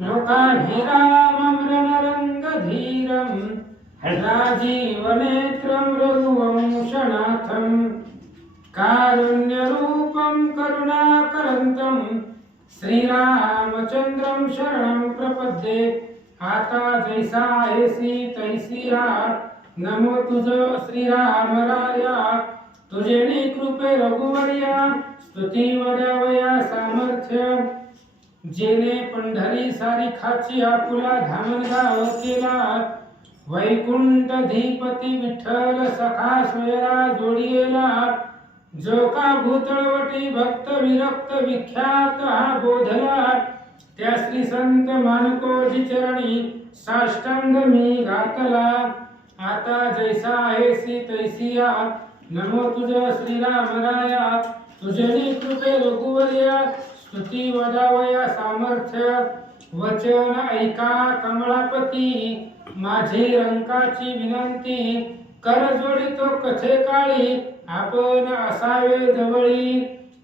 लोकाभिराममृणरङ्गधीरं राजीवनेत्रं रघुवंशनाथं कारुण्यरूपं करुणाकरन्तं श्रीरामचंद्रं शरणं प्रपद्ये। आता जैसा ऐसी तैसी नमो तुझ श्रीरामराया, तुझे कृपे रघुवर्या स्तुती वरावया सामर्थ्य। जेने पंढरी सारिखाची आपुला धामणगाव केला, वैकुंठधीपती विठ्ठल सखा स्वयरा जोडियेला। जो का भूतळवटी भक्त विरक्त विख्यात हा बोधला, त्या श्री संत मानकोजी चरणी साष्टांग मी घातला। आता जैसा ऐसी तैसी नमो तुझ श्रीरामराया, तुझे कृपे रघुवर्या स्तुती वदावया सामर्थ्य। वचन ऐका कमळापती, माझी रंकाची विनंती। कर जोडितो कथे काळी, आपण असावे जवळी।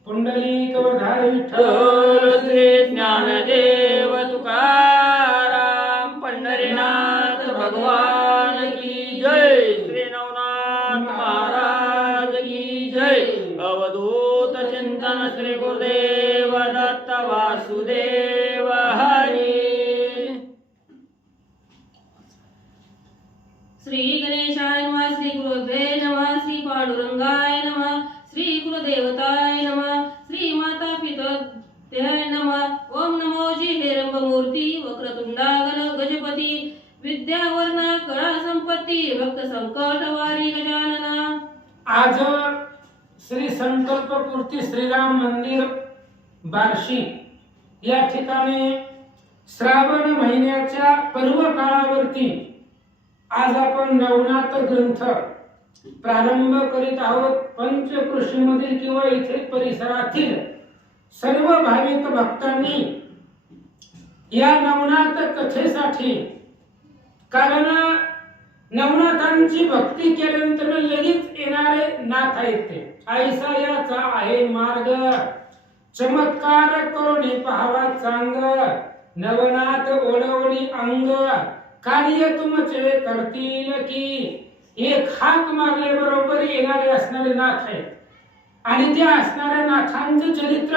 पुंडलिक वरधारी विठ्ठल श्री ज्ञानदेव तुकाराम पंढरीनाथ भगवान की जय। श्री नवनाथ महाराज की जय। अवधूत चिंतन श्री गुरुदेव दत्त वासुदेव हरी। श्री गणेशाय नमः, श्री गुरुभ्ये नमः, श्री पांडुरंगाय नमः, श्री गुरुदेवताय नमः, श्री माता पितृभ्याय नमः। ओम नमो हेरंबमूर्ती वक्रतुंडा गण गजपती, विद्यावर्ण कळा संपत्ती, भक्त संकट वारी गजानना। आज श्री संकल्पपूर्ती श्रीराम मंदिर बार्शी या ठिकाणी श्रावण महिन्याच्या पर्व काळावरती आज आपण नवनाथ ग्रंथ प्रारंभ करीत आहोत। पंचकृषी मधील किंवा इथे परिसरातील सर्व भाविक भक्तांनी या नवनाथ कथेसाठी, कारण नवनाथांची भक्ती केल्यानंतर लगेच येणारे नाथ आहेत ते ऐसा याचा आहे मार्ग। चमत्कार करून पाहावा चांग, नवनाथ ओढवणी अंग। कार्य तुमचे करतील की, एक हाक मारले बरोबर येणारे असणारे नाथ आहेत। आणि त्या असणाऱ्या नाथांचं चरित्र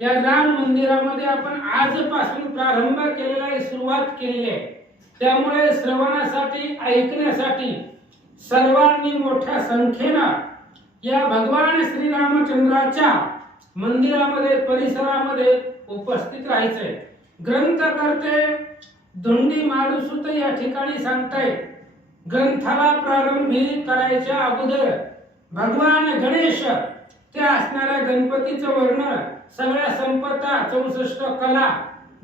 या राम मंदिरामध्ये आपण आजपासून प्रारंभ केलेला आहे, सुरुवात केलेली आहे। त्यामुळे श्रवणासाठी ऐकण्यासाठी सर्वांनी मोठ्या संख्येनं या भगवान श्रीरामचंद्राच्या मंदिरामध्ये परिसरामध्ये उपस्थित राहायचंय। ग्रंथकर्ते धोंडी माडुसूत या ठिकाणी सांगतायत, ग्रंथाला प्रारंभी करायच्या अगोदर भगवान गणेश त्या असणाऱ्या गणपतीचं वर्णन, सगळ्या संपदा 64 कला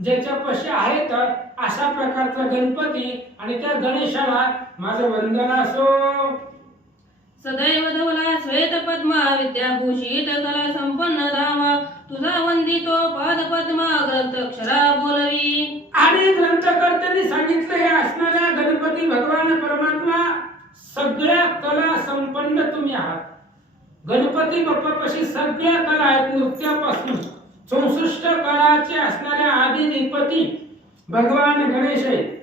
ज्याच्यापाशी आहेत अशा प्रकारचा गणपती आणि त्या गणेशाला माझं वंदन असो। सदैव धवला श्वेत पद्मा, विद्याभूषित कला संपन्न धामा, तुझा वंदितो पाद पद्मा ग्रंथाक्षरा बोलवी। आणि ग्रंथकर्त्यांनी सांगितलं, हे असणाऱ्या गणपती भगवान परमात्मा सगळ्या कला संपन्न तुम्ही आहात। गणपती बाप्पापाशी सगळ्या कला आहेत, नृत्यापासून 64 कलाचे असणाऱ्या आदिदेवती भगवान गणेश आहे।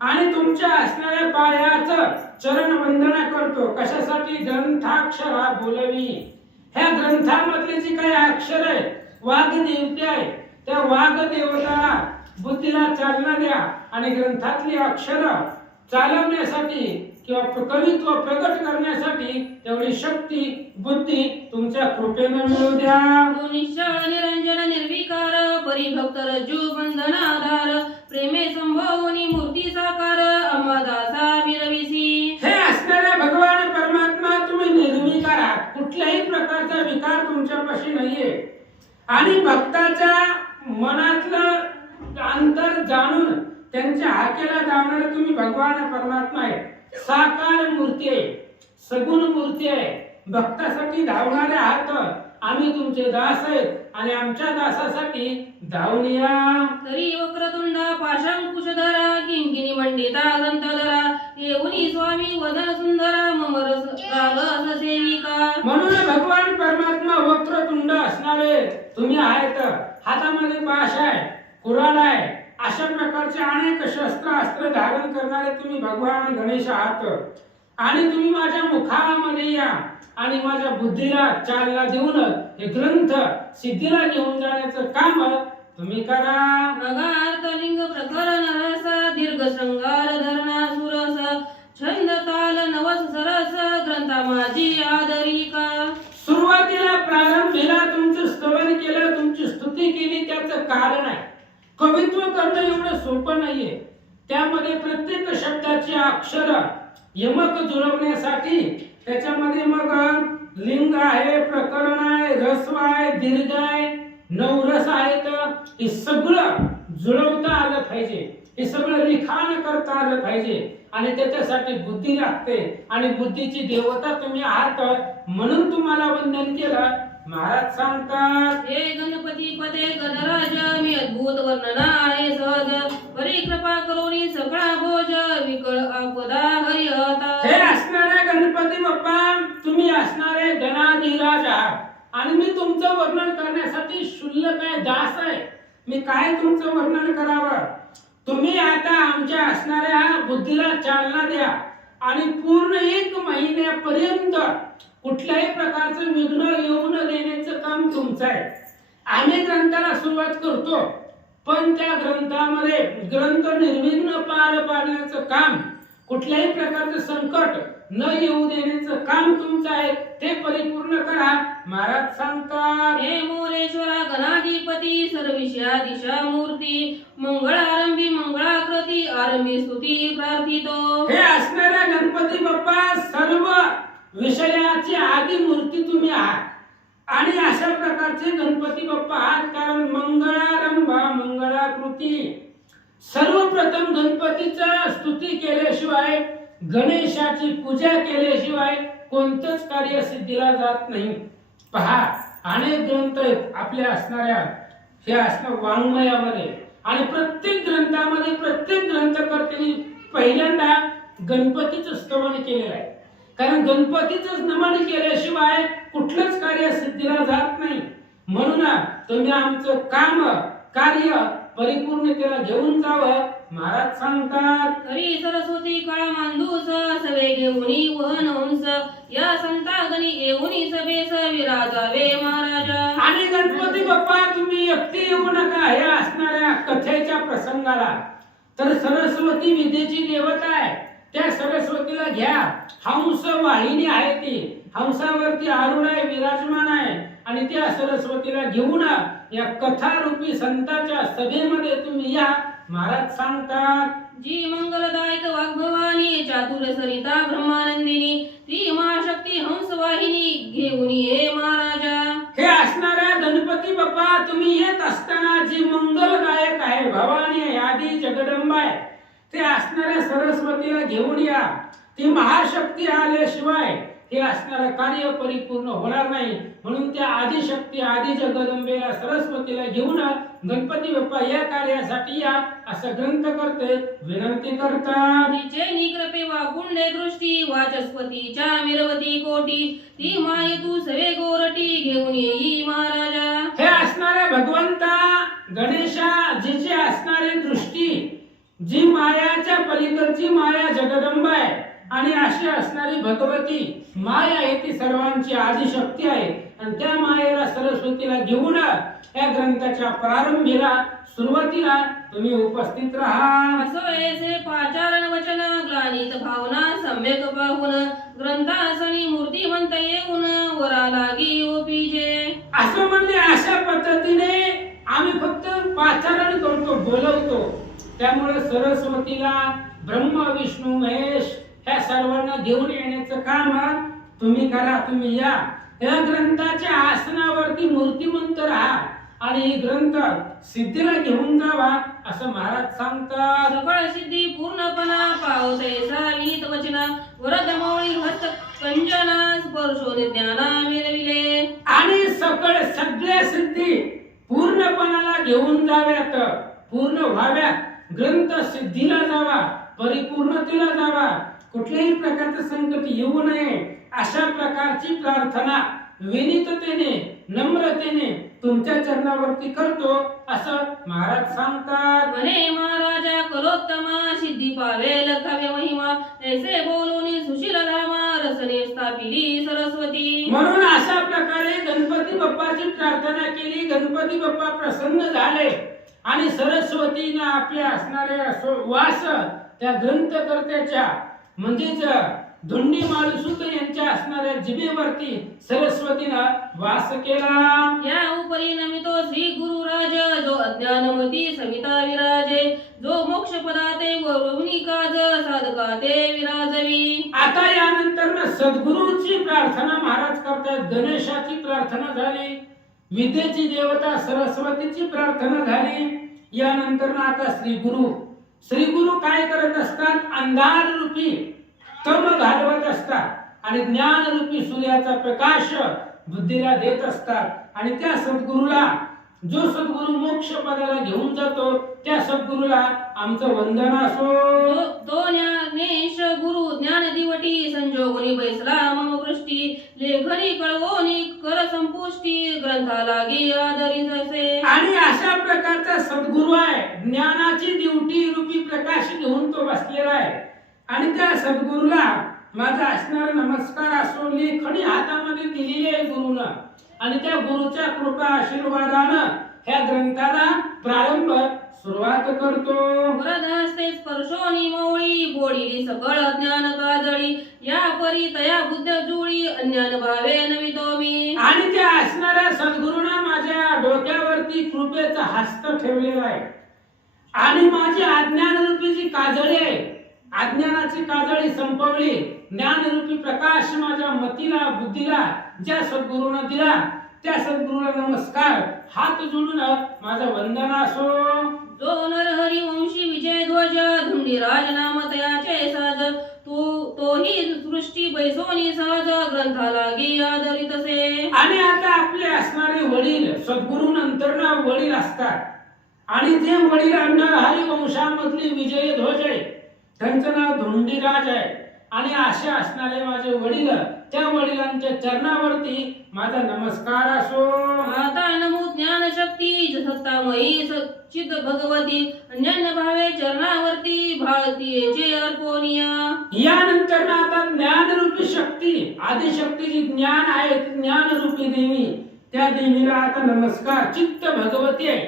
आणि तुमच्या असणाऱ्या पायाचं चरण वंदना करतो, कशासाठी? ग्रंथाक्षरा बोलवी। ह्या ग्रंथामधले जी काही अक्षर आहे, वाघ देवते आहे, त्या वाघ देवताला बुद्धीला चालना द्या आणि ग्रंथातली अक्षर चालवण्यासाठी किंवा कवित्व प्रगट करण्यासाठी तेवढी शक्ती बुद्धी तुमच्या कृपेने मिळू द्या। निश्चळ निरंजन निर्विकार, परिभक्त रज्जू बंधनाधार, प्रेमे संभवनी मूर्ती साकार, अमदासा विरविसी। हे असणाऱ्या भगवान परमात्मा तुम्ही निर्विकार आहात, कुठल्याही प्रकारचा विकार तुमच्यापाशी नाहीये। आणि भक्ताच्या मनातलं अंतर जाणून त्यांच्या हाकेला धावणारे तुम्ही भगवान परमात्मा आहे। साकार मूर्ती आहे, सगुण मूर्ती आहे, भक्तासाठी धावणारे आहात। आम्ही तुमचे दास आहेत आणि आमच्या दासासाठी धावून या। तरी वक्रतुंडा पाशांकुशधरा, किंकिणी मंडिता ग्रंथधरा, येऊनी स्वामी वदन सुंदरा, मम रस सेविका। म्हणून भगवान परमात्मा वक्रतुंड असणारे तुम्ही आहेत। हातामध्ये पाश आहे, कुऱ्हाड आहे अशा प्रकारचे अनेक शस्त्र अस्त्र धारण करणारे तुम्ही भगवान गणेश आहात आणि तुम्ही माझ्या मुखामध्ये या आणि माझ्या बुद्धीला चालना देऊन हे ग्रंथ सिद्धीला घेऊन जाण्याचं काम तुम्ही करा. प्रगार्थलिंग प्रकरण रस दीर्घ शृंगार धरणा सुरस छंद ताल नवस सरस ग्रंथा माझी आदरिका. सुरुवातीला प्रारंभीला तुमचं स्तवन केलं, तुमची स्तुती केली, त्याचं कारण आहे. कवित्व करणं एवढं सोपं नाहीये. त्यामध्ये प्रत्येक शब्दाची अक्षर यमक जुळवण्यासाठी त्याच्यामध्ये मग लिंग आहे, प्रकरण आहे, रस्व आहे, दीर्घ आहे, नवरस आहेत. हे सगळं जुळवता आलं पाहिजे, हे सगळं लिखाण करता आलं पाहिजे आणि त्याच्यासाठी बुद्धी लागते आणि बुद्धीची देवता तुम्ही आहात म्हणून तुम्हाला वंदन केलं. महाराज सांगतात, हे गणपती पते गणराज मी अद्भुत वर्णना आहे सहज परिकृपा करोनी सगळा भोज विकळ आपदा हरिहता. हे असणारे गणपती बाप्पा तुम्ही असणारे गणाधिराज आहात आणि मी तुमचं वर्णन करण्यासाठी शुल्लक आहे, दास आहे. मी काय तुमचं वर्णन करावं. तुम्ही आता आमच्या असणाऱ्या बुद्धीला चालना द्या आणि पूर्ण 1 महिन्यापर्यंत कुठल्याही प्रकारचं विघ्न येऊ न देण्याचं काम तुमचं आहे. आम्ही ग्रंथाला सुरुवात करतो पण त्या ग्रंथामध्ये ग्रंथ निर्विघ्न पार पाडण्याचं काम, कुठल्याही प्रकारचं संकट न येऊ देण्याचं काम तुमचं आहे, ते परिपूर्ण करा. महाराज सांगतात, हे मोरेश्वरा गणाधिपती सर्विषया दिशा मूर्ती मंगळारंभी मंगळाकृती आरंभी स्तुती प्रार्थितो. हे असणाऱ्या गणपती बाप्पा सर्व विषयाची आदी मूर्ती तुम्ही आहात आणि अशा प्रकारचे गणपती बाप्पा आहात कारण मंगळारंभा मंगळाकृती. सर्वप्रथम गणपतीचा स्तुती केल्याशिवाय, गणेशाची पूजा केल्याशिवाय कोणतंच कार्य सिद्धीला जात नाही. पहा, अनेक ग्रंथ आहेत आपल्या असणाऱ्या हे असणार वाङ्मयामध्ये आणि प्रत्येक ग्रंथामध्ये प्रत्येक ग्रंथकर्त्यांनी पहिल्यांदा गणपतीचं स्तवन केलेलं आहे. कारण गणपतीचंच नमन केल्याशिवाय कुठलंच कार्य सिद्धीला जात नाही. म्हणून तुम्ही आमचं काम कार्य परिपूर्णतेला घेऊन जावं. महाराज सांगतात, हरी सरस्वती काळा मांडूस सवे घेऊनी वहन हंस या संतागणी येऊनी सभेस विराजावे महाराजा. आणि गणपती बाप्पा तुम्ही एकटे येऊ नका हे असणाऱ्या कथेच्या प्रसंगाला. तर सरस्वती विद्येची देवता आहे, त्या सरस्वतीला घ्या. हंस वाहिनी आहे, ती हंसावरती आरूढ आहे, विराजमान आहे आणि त्या सरस्वतीला घेऊन या कथारूपी संतांच्या सभेमध्ये तुम्ही या. महाराज सांगतात, जी मंगलदायक वाग्भवानी चातुर सरिता ब्रह्मानंदिनी ती महाशक्ती हंस वाहिनी घेऊन ये महाराजा. हे असणाऱ्या गणपती बाप्पा तुम्ही येत असताना जी मंगलदायक आहे, भवानी आहे, आदी जगदंबा आहे, ते असणाऱ्या सरस्वतीला घेऊन या. ती महाशक्ती आल्याशिवाय हे असणारं कार्य परिपूर्ण होणार नाही. म्हणून त्या आदिशक्ती आदी जगदंबेला सरस्वतीला घेऊन गणपती बाप्पा या कार्यासाठी या असं ग्रंथ करते विनंती करतात. तिचे निकृपे वाकुंडे दृष्टी वाचस्पतीच्या मिरवती कोटी ती माय तू सवे गोरटी घेऊन येई महाराजा. हे असणाऱ्या भगवंता गणेशा जिची असणारी दृष्टी, जी मायाच्या पलीकडची माया जगदंबा आहे आणि अशी असणारी भगवती माया आहे, ती सर्वांची आदिशक्ती आहे आणि त्या मायेला सरस्वतीला घेऊन या ग्रंथाच्या प्रारंभीला सुरुवातीला तुम्ही उपस्थित राहा. असोयसे पाचारण वचन ग्लानित भावना सम्यक पाहून ग्रंथासनी मूर्तिमंत येऊन वरा लागी ओपीजे. असं म्हणजे अशा पद्धतीने आम्ही फक्त पाचारण करतो, बोलवतो. त्यामुळे सरस्वतीला ब्रह्म विष्णू महेश ह्या सर्वांना घेऊन येण्याचं काम तुम्ही करा. तुम्ही या या ग्रंथाच्या आसनावरती मूर्तिमंत राहा आणि ही ग्रंथ सिद्धीला घेऊन जावा असं महाराज सांगतात. सकळ सिद्धी पूर्णपणा पावतैसा विनीत वचना वरदमौळी हस्त कंजना स्पर्शोने ज्ञाना मिळविले. आणि सकळ सगळ्या सिद्धी पूर्णपणाला घेऊन जाव्यात, पूर्ण व्हाव्यात, ग्रंथ सिद्धीला जावा, परिपूर्णतेला जावा, कुठल्याही प्रकारचं संकट येऊ नये अशा प्रकारची प्रार्थना विनीततेने नम्रतेने तुमच्या चरणावरती करतो असं महाराज सांगतात. म्हणे महाराजा कलोत्तमा सिद्धी पावेल काव्य महिमा ऐसे बोलून सुशील रामा रसने स्थापिली सरस्वती. म्हणून अशा प्रकारे गणपती बाप्पाची प्रार्थना केली. गणपती बाप्पा प्रसन्न झाले आणि सरस्वतीनं आपल्या असणाऱ्या वास त्या ग्रंथकर्त्याच्या म्हणजेच धोंडी माळुसूत यांच्या असणाऱ्या जिभेवरती सरस्वतीनं वास केला. या उपरी नमितो श्री गुरुराज जो अज्ञानमती सविता विराजे जो मोक्ष पदाते वरुणी काज साधका ते विराजवी. आता यानंतर ना सद्गुरूची प्रार्थना महाराज करतात. गणेशाची प्रार्थना झाली, विद्येची देवता सरस्वतीची प्रार्थना झाली. यानंतर ना आता श्री गुरु काय करत असतात? अंधार रूपी तम घालवत असतात आणि ज्ञान रूपी सूर्याचा प्रकाश बुद्धीला देत असतात. आणि त्या सद्गुरूला, जो सद्गुरू मोक्ष पदाला घेऊन जातो, त्या सद्गुरूला आमचं वंदन असो. तो ज्ञानेश गुरु ज्ञान दिवटी संजोगुनी बैसला मम पृष्टी लेखनी कळवोनी कर संपुष्टी ग्रंथा लागी आदरित असे. आणि अशा प्रकारचा सद्गुरू आहे. ज्ञानाची दिवटी रूपी प्रकाश घेऊन तो बसलेला आहे. आणि त्या सद्गुरूला माझा असणारा नमस्कार असो. लेखणी हातामध्ये दिलेली आहे गुरुनं आणि त्या गुरुच्या कृपा आशीर्वादानं ह्या ग्रंथाला प्रारंभ सुरुवात करतो. वरदहस्ते स्पर्शोनी मौळी बोडिली सकळ ज्ञान काजळी या परी तया बुद्ध जुळी अज्ञान भावे नवितो मी. आणि त्या असणाऱ्या सद्गुरूनं माझ्या डोक्यावरती कृपेचा हस्त ठेवलेला आहे आणि माझी अज्ञान रूपी जी काजळी आहे, अज्ञानाची काजळी संपवली. ज्ञानरूपी प्रकाश माझ्या मतीला बुद्धीला ज्या सद्गुरूनं दिला, त्या सद्गुरूला नमस्कार. हात जोडून माझा वंदन असो. जो नरहरी वंशी विजय ध्वज धुंडीराज नाम तयाचे साज तोही सृष्टी बैसोनी सहज ग्रंथा लागी आदरित असे. आणि आता आपले असणारे वडील, सद्गुरू नंतर ना वडील असतात आणि जे वडील नरहरी वंशामधली विजय ध्वज आहे, त्यांचं नाव धोंडीराज आहे. आणि असे असणारे माझे वडील, त्या वडिलांच्या चरणावरती माझा नमस्कार असो. आता नमो ज्ञान शक्ती सत्तामयी सच्चित भगवती अन्य भावे चरणावरती भारतीयेचे अर्पोनिया. यानंतर ना आता ज्ञानरूपी शक्ती, आदिशक्ती जी ज्ञान आहे, ज्ञानरूपी देवी, त्या देवीला आता नमस्कार. चित्त भगवती आहे,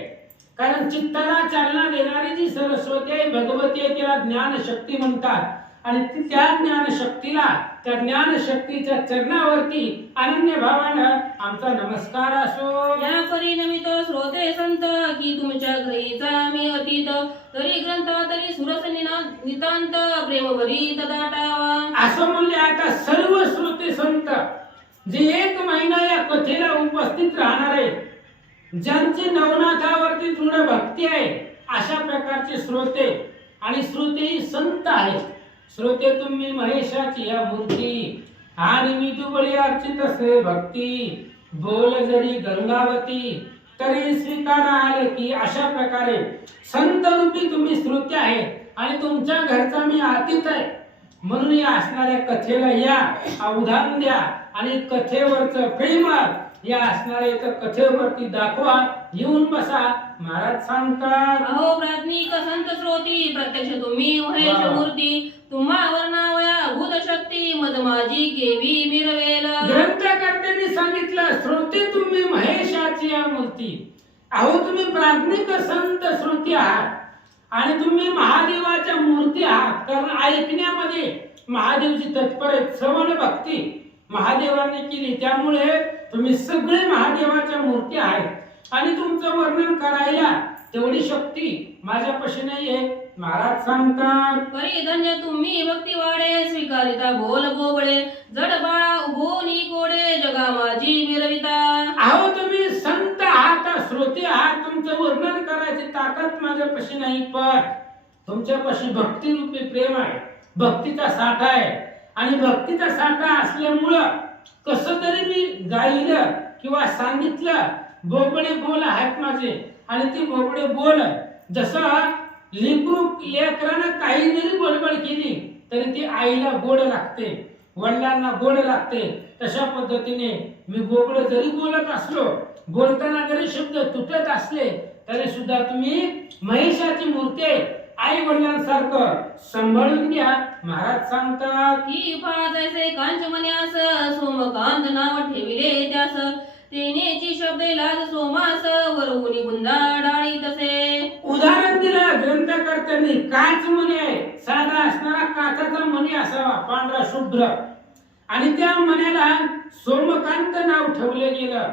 कारण चित्ताला चालना देणारी जी सरस्वती आहे, भगवती आहे, तिला ज्ञान शक्ती म्हणतात. आणि त्या ज्ञान शक्तीला, त्या ज्ञान शक्तीच्या चरणावरती अनन्य भावानं आमचा नमस्कार असो. या परिणमित श्रोते संत की तुमच्या ग्रहीचा मी अतीत तरी ग्रंथा तरी सुरस नितांत प्रेमभरी दाटावा. असं म्हणले आता सर्व श्रोते संत जे 1 महिना या कथेला उपस्थित राहणार आहेत, ज्यांची नवनाथावरती दृढ भक्ती आहे, अशा प्रकारचे श्रोते. आणि श्रोते ही संत आहेत. श्रोते तुम्ही महेशाची या मूर्ती आणि मी दुबळी अर्चित असे भक्ती बोल जरी गंगावती तरी स्वीकाराल की. अशा प्रकारे संत रूपी तुम्ही श्रोते आहे आणि तुमच्या घरचा मी अतिथ आहे. म्हणून या असणाऱ्या कथेला या, अवधान द्या आणि कथेवरचं प्रेम या असणाऱ्या कथेवरती दाखवा. येऊन बसा. महाराज सांगतात, अहो प्राज्ञिक संत श्रोती प्रत्यक्ष तुम्ही महेश मूर्ती तुम्हा वर्णावया भूत शक्ती मद माझी केवी मिरवेल. ग्रंथकर्त्यांनी सांगितलं, श्रोते तुम्ही महेशाची या मूर्ती. अहो तुम्ही प्राज्ञिक संत श्रोती आहात आणि तुम्ही महादेवाच्या मूर्ती आहात. कारण ऐकण्यामध्ये महादेवची तत्पर आहे, श्रवण भक्ती महादेवाने केली, त्यामुळे तुम्ही सगळे महादेवाच्या मूर्ती आहेत आणि तुमचं वर्णन करायला तेवढी शक्ती माझ्यापाशी नाहीये. महाराज सांगतात, परिधन्य तुम्ही भक्ती वाडे स्वीकारिता बोल गोबळे जड बाळा उभोनी कोडे जगा माझी मिरविता. अहो तुम्ही संत आहात, श्रोते आहात, तुमचं वर्णन करायची ताकद माझ्यापाशी नाही, पण तुमच्यापाशी भक्ती रूपी प्रेम आहे, भक्तीचा साठा आहे. आणि भक्तीचा साठा असल्यामुळं कसं तरी मी गायलं किंवा सांगितलं. बोबडे बोल आहेत माझे आणि ती बोबडे बोल जसं लेकरानं काही जरी बडबड केली तरी ती आईला गोड लागते, वडिलांना गोड लागते. तशा पद्धतीने मी बोबडे जरी बोलत असलो बोलताना जरी शब्द तुटत असले तरी सुद्धा तुम्ही महेशाची मूर्ती आई वडिलांसारखं सांभाळून घ्या. महाराज सांगतात की पहा जैसे कांचमन्यास सोमकांत नाव ठेविले त्यास तेनेची शब्दे लाज सोमास वरवुनी बुंदा डाळी तसे. उदाहरण दिलं ग्रंथकर्त्यांनी. काच मणी आहे, साधा असणारा काचाचा मणी असावा, पांढरा शुभ्र, आणि त्या मण्याला सोमकांत नाव ठेवलं गेलं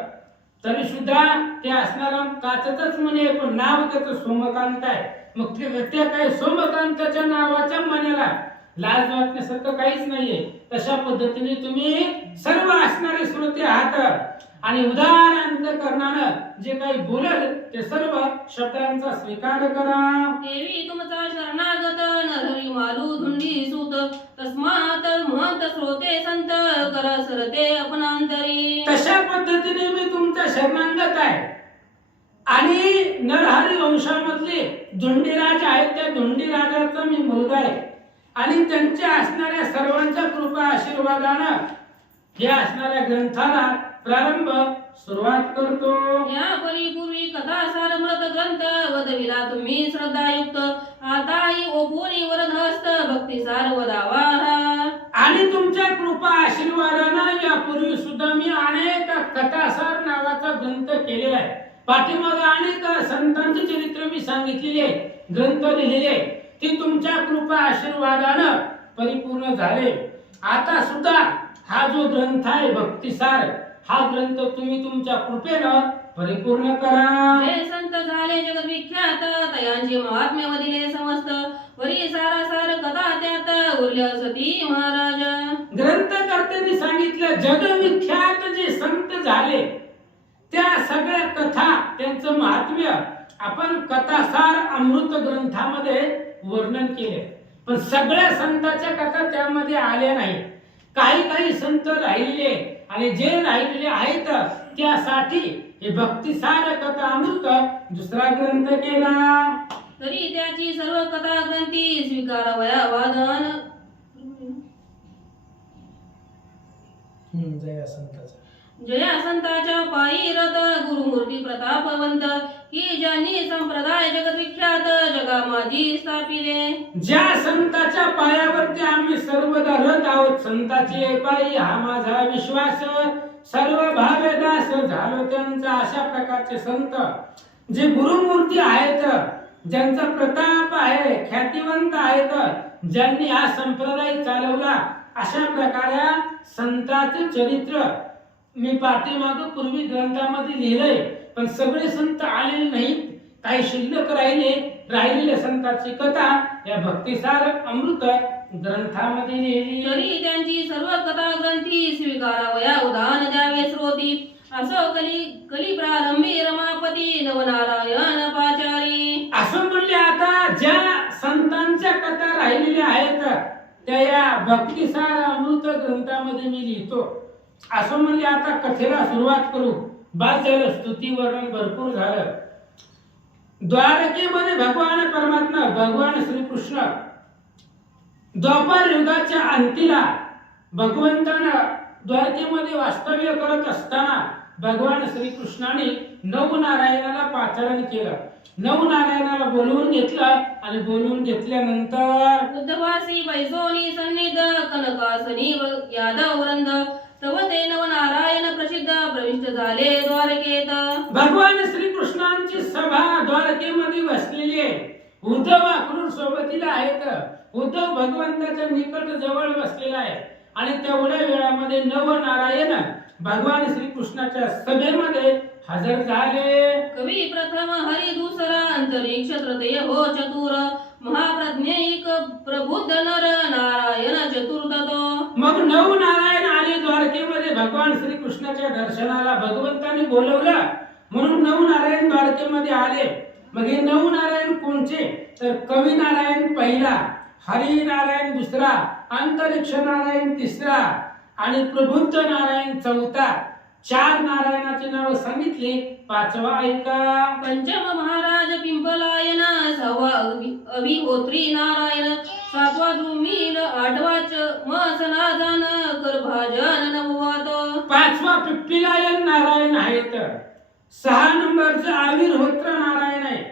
तरी सुद्धा ते असणारा काचच मणी आहे, पण नाव त्याचं सोमकांत आहे. मग त्या काय सोमकांताच्या नावाच्या मण्याला लाज वाटण्यासारखं काहीच नाहीये. तशा पद्धतीने तुम्ही सर्व असणारे श्रोते आहात आणि उदार अंतकरणानं जे काही बोलल ते सर्व शब्दांचा स्वीकार करा. देवी तुमचा शरणागत नरहरी मालू धुंडी सूत तस्मात महंत श्रोते संत कर सरते अपनांतरी. तशा पद्धतीने मी तुमचा शरणागत आहे आणि नरहरी वंशामधले धुंडीराज आहेत, त्या धुंडीराजाचा मी मुलगा आहे आणि त्यांच्या असणाऱ्या सर्वांच्या कृपा आशीर्वादानं या असणाऱ्या ग्रंथाला प्रारंभ सुरुवात करतो. या परिपूर्वी कथा सारमृत ग्रंथ वदविला तुम्ही श्रद्धायुक्त आताही ओपुनी वरदहस्त भक्ती सार वदावा. आणि तुमच्या कृपा आशीर्वादानं यापूर्वी सुद्धा मी अनेक कथासार नावाचा ग्रंथ केलेला आहे. पाठीमागे अनेक संतांची चरित्र मी सांगितलेले ग्रंथ लिहिलेले, ते तुमच्या कृपा आशीर्वादानं परिपूर्ण झाले. आता सुद्धा हा जो ग्रंथ आहे भक्तिसार, हा ग्रंथ तुम्ही तुमच्या कृपेनं परिपूर्ण करा. हे संत झाले जगत विख्यात तयांचे महात्म्य वदिले समस्त वरी सारासार कथा त्यात उरल्या सती महाराजा. ग्रंथकर्त्यांनी सांगितलं जगविख्यात जे संत झाले त्या सगळ्या कथा, त्यांचं महात्म्य आपण कथासार अमृत ग्रंथामध्ये वर्णन केले, पण सगळ्या संतांच्या कथा त्यामध्ये आल्या नाही. काही काही संत राहिले आणि जे राहिलेले आहेत त्यासाठी हे भक्तिसार कथा अमृत दुसरा ग्रंथ केला. तरी त्याची सर्व कथा ग्रंथी स्वीकारावया वादन. जय संताचा जया संताच्या पायी रथ गुरुमूर्ती प्रतापवंत की ज्यांनी संप्रदाय जगत विख्यात जगा माझी स्थापिले. ज्या संताच्या पायावरती आम्ही सर्वदा रथ आहोत, संताचे पायी हा माझा विश्वास, सर्व भावेदास झालो त्यांचा. अशा प्रकारचे संत जे गुरुमूर्ती आहेत, ज्यांचा प्रताप आहे, ख्यातिवंत आहेत, ज्यांनी हा संप्रदाय चालवला, अशा प्रकारे संतांचे चरित्र मी पाठीमागे पूर्वी ग्रंथामध्ये लिहिलंय, पण सगळे संत आलेले नाहीत. काही शिल्लक राहिलेल्या संतांची कथा या भक्तिसार अमृत ग्रंथामध्ये लिहिली. तरी त्यांची सर्व कथा ग्रंथी स्वीकारावया उदान द्यावे श्रोती. असो कली प्रारंभी रमापती नवनारायण पाचारी. असं म्हणले आता ज्या संतांच्या कथा राहिलेल्या आहेत त्या या भक्तिसार अमृत ग्रंथामध्ये मी लिहितो. असं म्हणले आता कथेला सुरुवात करू. बस झालं, स्तुती वर्णन भरपूर झालं. द्वारकेमध्ये भगवान परमात्मा, भगवान श्रीकृष्ण द्वापर युगाच्या अंतीला भगवंतानं द्वारकेमध्ये वास्तव्य करत असताना भगवान श्रीकृष्णाने नवनारायणाला पाचारण केलं. नवनारायणाला बोलवून घेतलं आणि बोलवून घेतल्यानंतर उद्धवासी बैसोनी सन्निध कनकासनी यादव वृंद तव ते नवनारायण प्रसिद्ध प्रविष्ट झाले द्वारकेत. भगवान श्रीकृष्णांची सभा द्वारकेमध्ये बसलेली आहे. उद्धव अक्रूर सोबतीला आहेत. उद्धव भगवंताच्या निकट जवळ बसलेला आहे आणि तेवढ्या वेळामध्ये नवनारायण भगवान श्रीकृष्णाच्या सभेमध्ये हजर झाले. कवी प्रथम हरी दुसरा अंतरिक्ष तृतीय हो चतुर महाप्रज्ञैक प्रबुद्ध नर नारायण चतुर्थ तो. मग नवनारायण आले द्वारकेमध्ये. भगवान श्रीकृष्णाच्या दर्शनाला भगवंताने बोलवलं म्हणून नवनारायण द्वारकेमध्ये आले. मग हे नवनारायण कोणचे तर कवी नारायण पहिला, हरी नारायण दुसरा, अंतरिक्ष नारायण तिसरा आणि प्रबुद्ध नारायण चौथा. 4 नारायणाची नाव सांगितली, 5वा ऐका. पंचम महाराज पिंपलायन, 6वा अभिहोत्री नारायण, 7वा द्रुमील, 8वा मसनादान कर भाजन, 9वा तो. 5वा पिप्पिलायन नारायण आहेत. 6 नंबरचं आविर्होत्र नारायण आहे,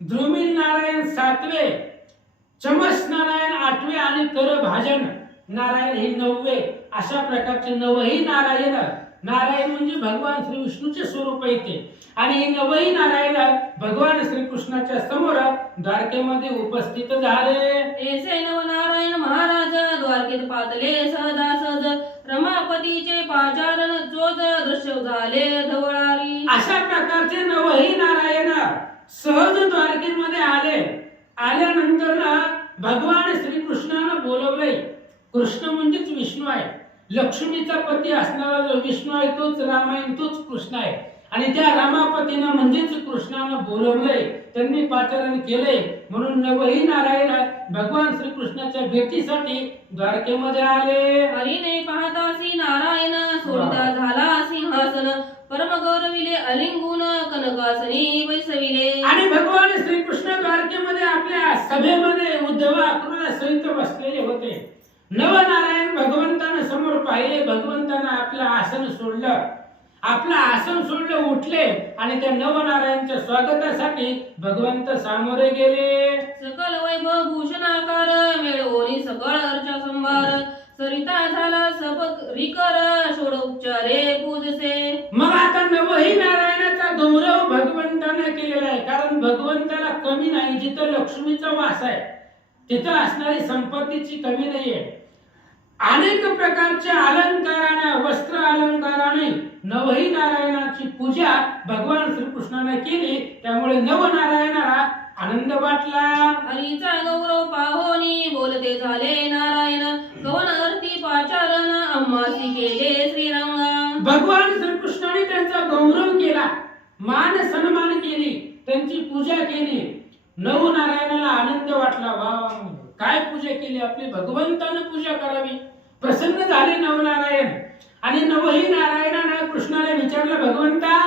ध्रुमिल नारायण 7वे, चमस नारायण 8वे आणि करभाजन नारायण हे 9वे. अशा प्रकारचे 9ही नारायण. नारायण म्हणजे भगवान श्री विष्णूचे स्वरूप येते आणि हे 9ही नारायण भगवान श्रीकृष्णाच्या समोर द्वारकेमध्ये उपस्थित झाले. ऐसे नव नारायण महाराज द्वारकेत पातले सहजासहज रमापतीचे पाचारण चोज दृश्य झाले धवळारी. अशा प्रकारचे 9ही नारायण सहज द्वारकेमध्ये आले. आल्यानंतर भगवान श्रीकृष्णानं बोलवले. कृष्ण म्हणजेच विष्णू आहे. लक्ष्मीचा पती असणारा जो विष्णू आहे तोच रामायण, तोच कृष्ण आहे. आणि त्या रामापतीनं म्हणजेच कृष्णानं बोलवले, त्यांनी पाचारण केले. म्हणून 9ही नारायण भगवान श्रीकृष्णाच्या भेटीसाठी द्वारकेमध्ये आले. हरीने पाहतासी नारायण सोडिता झाला सिंहासन परम गौरविले अलिंगून कनकासनी बैसविले. आणि भगवान श्रीकृष्ण द्वारकेमध्ये आपल्या सभेमध्ये उद्धव अक्रूरा सहित बसलेले होते. नवनारायण भगवंतानं समोर पाहिले. भगवंतानं आपलं आसन सोडलं. आपलं आसन सोडलं, उठले आणि त्या नवनारायणच्या स्वागतासाठी भगवंत सामोरे गेले. सकल वैभव भूषणाकार मेळवोनी सकळ अर्चा संभार सरिता झाला सब रिकर षोडोपचारे पूजसे. मग आता 9ही नारायणाचा गौरव भगवंताने केलेला आहे. कारण भगवंताला कमी नाही. जिथं लक्ष्मीचा वास आहे तिथं असणारी संपत्तीची कमी नाहीये. अनेक प्रकारच्या अलंकाराने, वस्त्र अलंकाराने 9ही नारायणाची पूजा भगवान श्रीकृष्णाने केली. त्यामुळे नवनारायणाला आनंद वाटला. हरीचा गौरव पाहोनी बोलते झाले नारायण कवन अर्थी पाचारण आम्हासी केले श्रीरंगा. भगवान श्रीकृष्णाने त्यांचा गौरव केला, मान सन्मान केली, त्यांची पूजा केली. नवनारायणाला आनंद वाटला. वा, काय पूजा केली आपली, भगवंतानं पूजा करावी. प्रसन्न झाले नवनारायण. आणि 9ही नारायणाने कृष्णाला विचारलं, भगवंता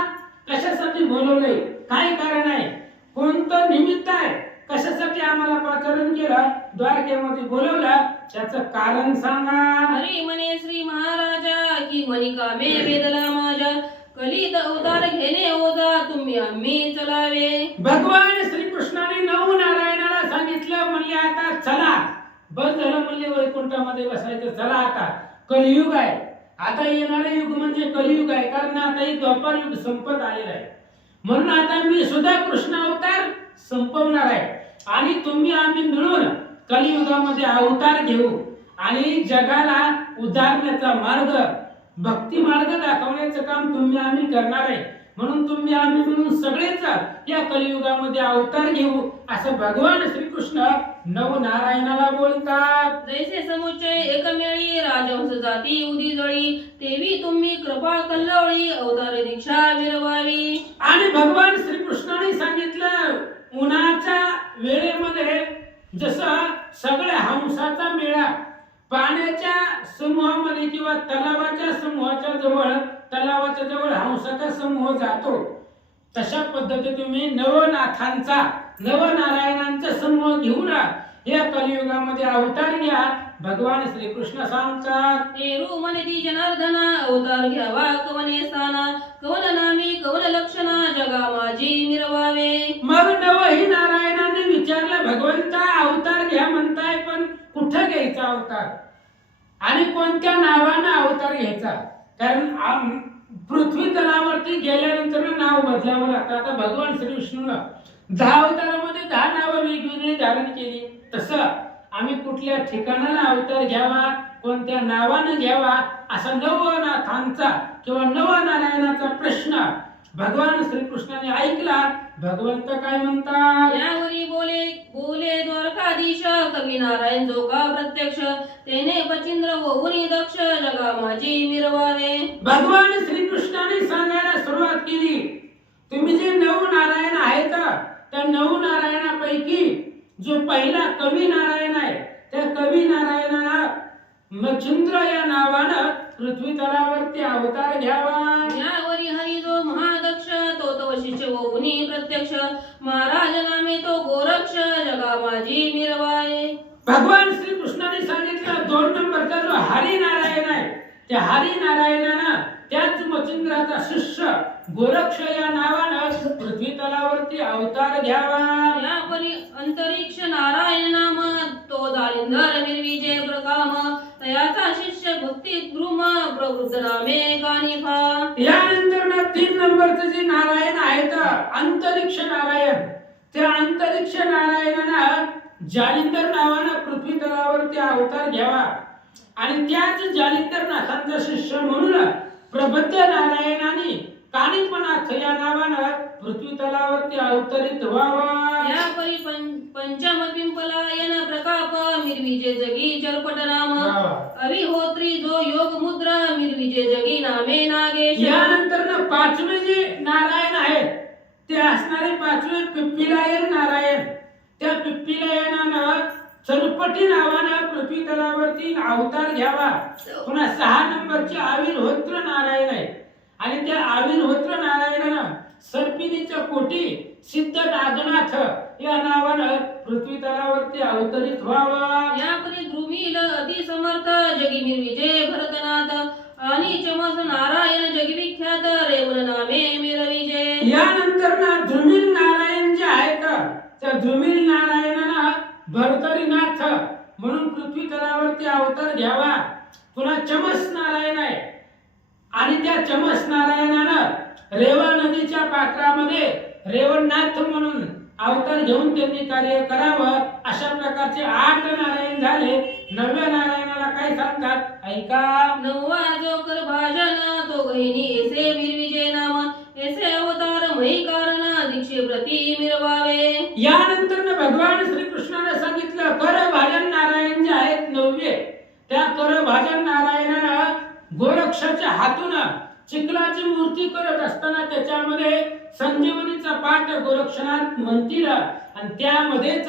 कशासाठी बोलवले, काय कारण आहे, कोणतं निमित्त आहे, कशासाठी आम्हाला पाचारण केलं, द्वारकेमध्ये बोलवलं, त्याचं कारण सांगा. हरी म्हणे श्री महाराजा की मनिका मे वेदला माझ्या कलित अवतार घेणे ओजा तुम्ही आम्ही चलावे. भगवान श्रीकृष्णाने नवनारायणाला सांगितलं, म्हणले आता चला, बस झालं म्हणले वैकुंठामध्ये बसायचं, चला आता कलियुग आहे. आता येणारे युग म्हणजे कलियुग आहे. कारण आता हे द्वापार युग संपत आलेलं आहे. म्हणून आता मी सुद्धा कृष्ण अवतार संपवणार आहे आणि तुम्ही आम्ही मिळून कलियुगामध्ये अवतार घेऊ आणि जगाला उद्धारण्याचा मार्ग, भक्ती मार्ग दाखवण्याचं काम तुम्ही आम्ही करणार आहे. म्हणून तुम्ही आम्ही मिळून सगळेच या कलियुगामध्ये अवतार घेऊ असं भगवान श्रीकृष्ण नवनारायणाला बोलतात. जैसे समुच्चय एकमेळी राजहंस जाती उदी जळी तेवी तुम्ही कृपा कल्लोळी अवतार दीक्षा मिरवावी. आणि भगवान श्रीकृष्णाने सांगितलं, उन्हाच्या वेळेमध्ये जसं सगळ्या हंसाचा मेळा पाण्याच्या समूहामध्ये किंवा तलावाच्या समूहाच्या जवळ, तलावाच्या जवळ हंसाचा समूह जातो, तशा पद्धतीने तुम्ही नवनाथांचा, नवनारायणांचा समूह घेऊन या कलियुगामध्ये अवतार घ्या. भगवान श्रीकृष्ण सांगतात, एरू मनती जनार्दना अवतार घ्यावा कवने स्थाना कवन नामी कवन लक्षणा जगा माझी मिरवावे. मग 9ही नारायणाने विचारलं, भगवंता अवतार घ्या म्हणताय, पण कुठं घ्यायचा अवतार आणि कोणत्या नावानं अवतार घ्यायचा. कारण पृथ्वी तलावरती गेल्यानंतर नाव बदलावं लागतं. आता भगवान श्री विष्णूनं 10 अवतारामध्ये 10 नावं वेगवेगळी धारण केली. तसं आम्ही कुठल्या ठिकाणाला अवतार घ्यावा, कोणत्या नावानं घ्यावा, असा नवनाथांचा किंवा नवनारायणाचा प्रश्न भगवान श्रीकृष्णाने ऐकला. भगवंत काय म्हणतात, यावरी बोले बोले द्वारकाधीश कवी नारायण जो का प्रत्यक्ष तेने बचिंद्र होऊनी दक्ष जगा माझी मिरवावे. भगवान श्रीकृष्णाने सांगायला सुरुवात केली, तुम्ही जे नवनारायण आहेत त्या नवनारायणापैकी जो पहिला कवी नारायण आहे, त्या कवी नारायणाला मच्छिंद्र या नावानं पृथ्वी तलावरती अवतार घ्यावा. यावरी हरी जो महादक्ष तो तव शिष्य होऊनी प्रत्यक्ष महाराज नामे तो गोरक्ष जगा माझी मिरवावे. भगवान श्रीकृष्णाने सांगितलं, 2 नंबरचा जो हरी नारायण आहे, त्या हरिनारायणानं त्याच मच्छिंद्राचा शिष्य गोरक्ष या नावानं पृथ्वी तलावरती अवतार घ्यावा. या परी अंतरिक्ष नारायण नाम तो जालिंधर निर्विजय प्रकाम तयाचा शिष्य भक्ती द्रुम प्रवृद्ध नामे कानिफा. यानंतर 3 नंबरचे जे नारायण आहेत अंतरिक्ष नारायण, त्या अंतरिक्ष नारायणानं जालिंधर नावानं पृथ्वी तलावरती अवतार घ्यावा आणि त्याच जालिंधर नाथांचा शिष्य म्हणून प्रबुद्ध नारायणाने कानिफनाथ या नावानं पृथ्वी तलावरती अवतरित व्हावा. या परी पंचम पिंपलायन प्रकाप निर्विजय जगी जलपट नाम अविहोत्री जो योग मुद्रा निर्विजय जगी नामे नागेश. यानंतर 5वे जे नारायण आहेत ते असणारे 5वे पिप्पिलायन नारायण. त्या पिप्पिलायनानं चलपटी नावानं पृथ्वी तलावरती अवतार घ्यावा. पुन्हा 6 नंबरचे आविर्होत्र नारायण आहे आणि त्या आविर्होत्र नारायणानं सर्पिणीच्या कोटी सिद्ध नागनाथ या नावानं पृथ्वी तलावरती अवतरित व्हावा. या परी द्रुमिल अति समर्थ जगी निर्विजय भरतनाथ आणि चमस नारायण जगी विख्यात रेवल नामे मिरविजय. यानंतर द्रुमिल नारायण जे आहेत त्या द्रुमिल नारायणानं भरतरीनाथ म्हणून पृथ्वी तलावरती अवतार घ्यावा. पुन्हा चमस नारायण आहे आणि त्या चमस नारायणानं रेवा नदीच्या पात्रामध्ये रेवणनाथ म्हणून अवतार घेऊन त्यांनी कार्य करावं. अशा प्रकारचे 8 नारायण झाले. 9व्या नारायणाला काय सांगतात ऐका. 9वा जो कर भाजन तो गहिनी ऐसे वीरविजय नाम ऐसे अवतार मही कारण दीक्षे प्रती मिरवावे. यानंतर भगवान श्रीकृष्णाने सांगितलं कर भाजन नारायण जे आहेत 9वे, त्या कर भाजन नारायणानं गोरक्षाच्या हातून चिखलाची मूर्ती करत असताना त्याच्यामध्ये संजीवनीचा पाठ गोरक्षनाथ म्हणतील आणि त्यामध्येच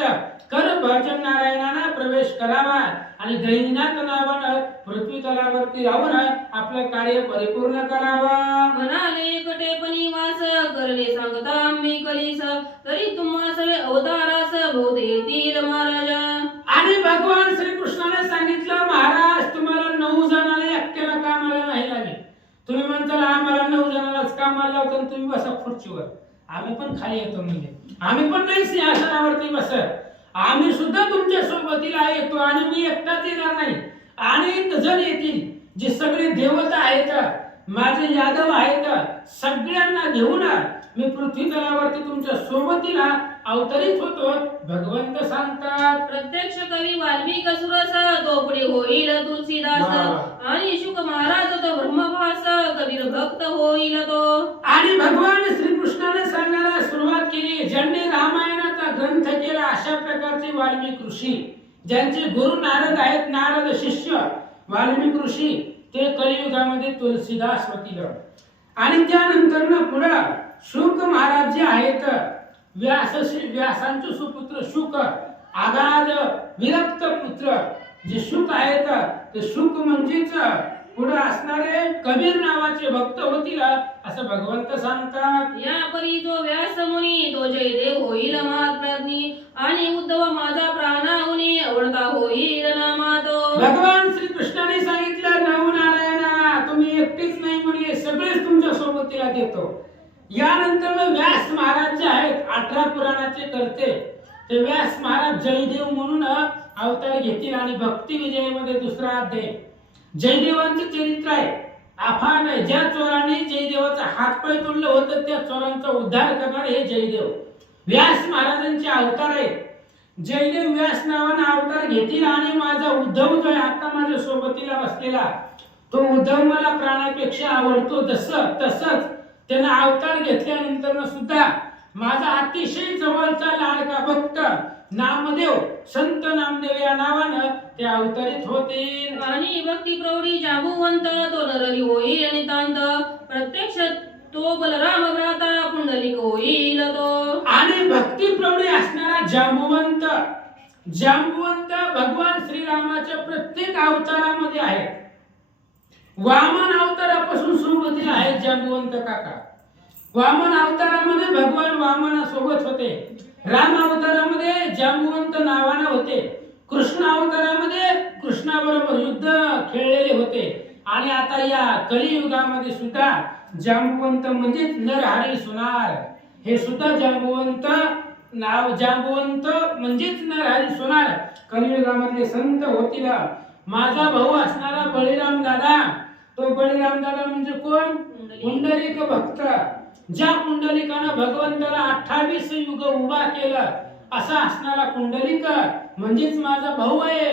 कर भाजन नारायणानं प्रवेश करावा आणि गहिनीनाथ नावानं पृथ्वी तलावरती राहून आपलं कार्य परिपूर्ण करावा. म्हणाले एकटेपणी वास करणे सांगता मी कलीस तरी तुम्हा सवे अवतारास बहुते येतील महाराजा. आणि भगवान श्रीकृष्णाने सांगितलं महाराज तुम्हाला 9 जणांना एकट्याला कामाला नाही लागेल. तुम्ही म्हणताल आम्हाला 9 जणांनाच कामाला लावतो तुम्ही बसा खुर्चीवर, आम्ही पण खाली येतो म्हणजे आम्ही पण नाही सिंहासनावरती बसत, आम्ही सुद्धा तुमच्या सोबतीला येतो आणि मी एकटाच येणार नाही. अनेक जण येतील जे सगळे देवता आहेत माझे यादव आहेत सगळ्यांना घेऊन मी पृथ्वी तलावरती तुमच्या सोबतीला अवतरित होतो भगवंत सांगतात. प्रत्यक्ष कवी वाल्मिक सुरस तो पुढे होईल तुलसीदास आणि शुक महाराज तो ब्रह्मभास कबीर भक्त होईल तो. आणि भगवान श्रीकृष्णाने सांगायला सुरुवात केली. ज्यांनी रामायणाचा ग्रंथ केला अशा प्रकारचे वाल्मिक ऋषी ज्यांचे गुरु नारद आहेत, नारद शिष्य वाल्मिक ऋषी, ते कलियुगामध्ये तुलसीदास होतील. आणि त्यानंतर पुढे शुक महाराज जे आहेत व्यासांचे सुपुत्र शुक, आगाध विरक्त पुत्र जे शुक आहेत ते शुक म्हणजेच पुढे असणारे कबीर नावाचे भक्त होतील असं भगवंत सांगतात. या परी जो व्यास मुनी तो जयदेव होईल महाज्ञानी आणि उद्धव माझा प्राणाहुनी आवडता होईल नामा तो. भगवान श्रीकृष्णाने सांगितलं 9 नारायणा तुम्ही एकटेच नाही म्हणले सगळेच तुमच्या सोबतीला देतो. यानंतर व्यास महाराज जे आहेत 18 पुराणाचे करते ते व्यास महाराज जयदेव म्हणून अवतार घेतील आणि भक्ती विजयमध्ये 2रा अध्याय जयदेवांचे चरित्र आहे अफाट आहे. ज्या चोराने जयदेवाचा हातपाय तोडलं होतं त्या चोरांचा उद्धार करणारे हे जयदेव व्यास महाराजांचे अवतार आहे. जयदेव व्यास नावाने अवतार घेतील आणि माझा उद्धव जो आहे आता माझ्या सोबतीला बसलेला तो उद्धव मला प्राणापेक्षा आवडतो तसंच त्यानं अवतार घेतल्यानंतर सुद्धा माझा अतिशय जवळचा लाडका भक्त नामदेव संत नामदेव या नावानं ते अवतरित होतील. आणि भक्ती प्रौढी जांबुवंत तो नरहरी होईल आणि तांत प्रत्यक्ष तो बलराम भ्राता पुंडलिक होईल तो. आणि भक्ती प्रौढी असणारा जांबुवंत भगवान श्रीरामाच्या प्रत्येक अवतारामध्ये आहे. वामन अवतारापासून सुरुवातीला आहे जांबुवंत काका. वामन अवतारामध्ये भगवान वामना सोबत होते. राम अवतारामध्ये जांबुवंत नावाने होते. कृष्ण अवतारामध्ये कृष्णाबरोबर युद्ध खेळलेले होते आणि आता या कलियुगामध्ये सुद्धा जांबुवंत म्हणजेच नरहरी सोनार हे सुद्धा जांबुवंत नाव जांबुवंत म्हणजेच नरहरी सोनार कलियुगामधले संत होतील. माझा भाऊ असणारा बळीराम दादा, तो बळीराम दादा म्हणजे कोण? पुंडलिक भक्त. ज्या पुंडलिकानं भगवंताला 28 युग उभा केलं असा असणारा पुंडलिक म्हणजेच माझा भाऊ आहे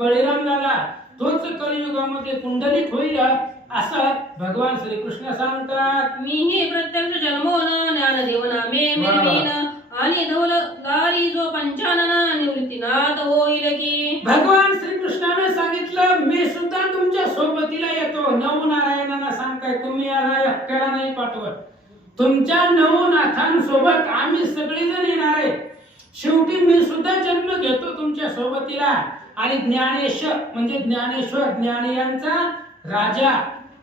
बळीराम दादा. तोच कलियुगामध्ये पुंडलिक होईल असं भगवान श्रीकृष्ण सांगतात. मी हे प्रत्यक्ष जन्मोन ज्ञानदेव नामे मिळवीन आणि धवलदारी जो पंचानन निवृत्तीनाथ होईल की. भगवान श्रीकृष्णाने सांगितलं मी सुद्धा तुमच्या सोबतीला येतो. नऊ नारायणांना सांगताय तुम्ही याला एकट्याला नाही पाठवत. तुमच्या नऊ नाथांसोबत आम्ही सगळेजण येणार आहे. शेवटी मी सुद्धा जन्म घेतो तुमच्या सोबतीला. आणि ज्ञानेश म्हणजे ज्ञानेश्वर ज्ञानियांचा राजा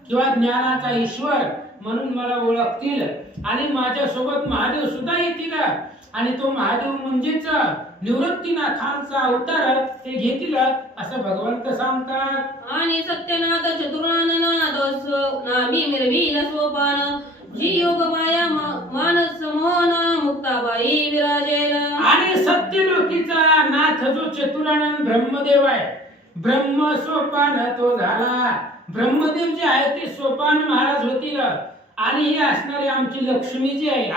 किंवा ज्ञानाचा ईश्वर म्हणून मला ओळखतील. आणि माझ्या सोबत महादेव सुद्धा येतील. आणि तो महादेव म्हणजेच निवृत्तीनाथांचा अवतार ते घेतील असं भगवंत सांगतात. आणि सत्यनाथ चतुराननाद नामी मिरवील सोपान जी योग माया मानस मोहन मुक्ताबाई विराजेल. आणि सत्यलोकीचा नाथ जो चतुरानंद ब्रह्मदेव आहे, ब्रह्म सोपान तो झाला. ब्रह्मदेव जे आहे ते सोपान महाराज होतील. आणि ही असणारी आमची लक्ष्मी जी आहे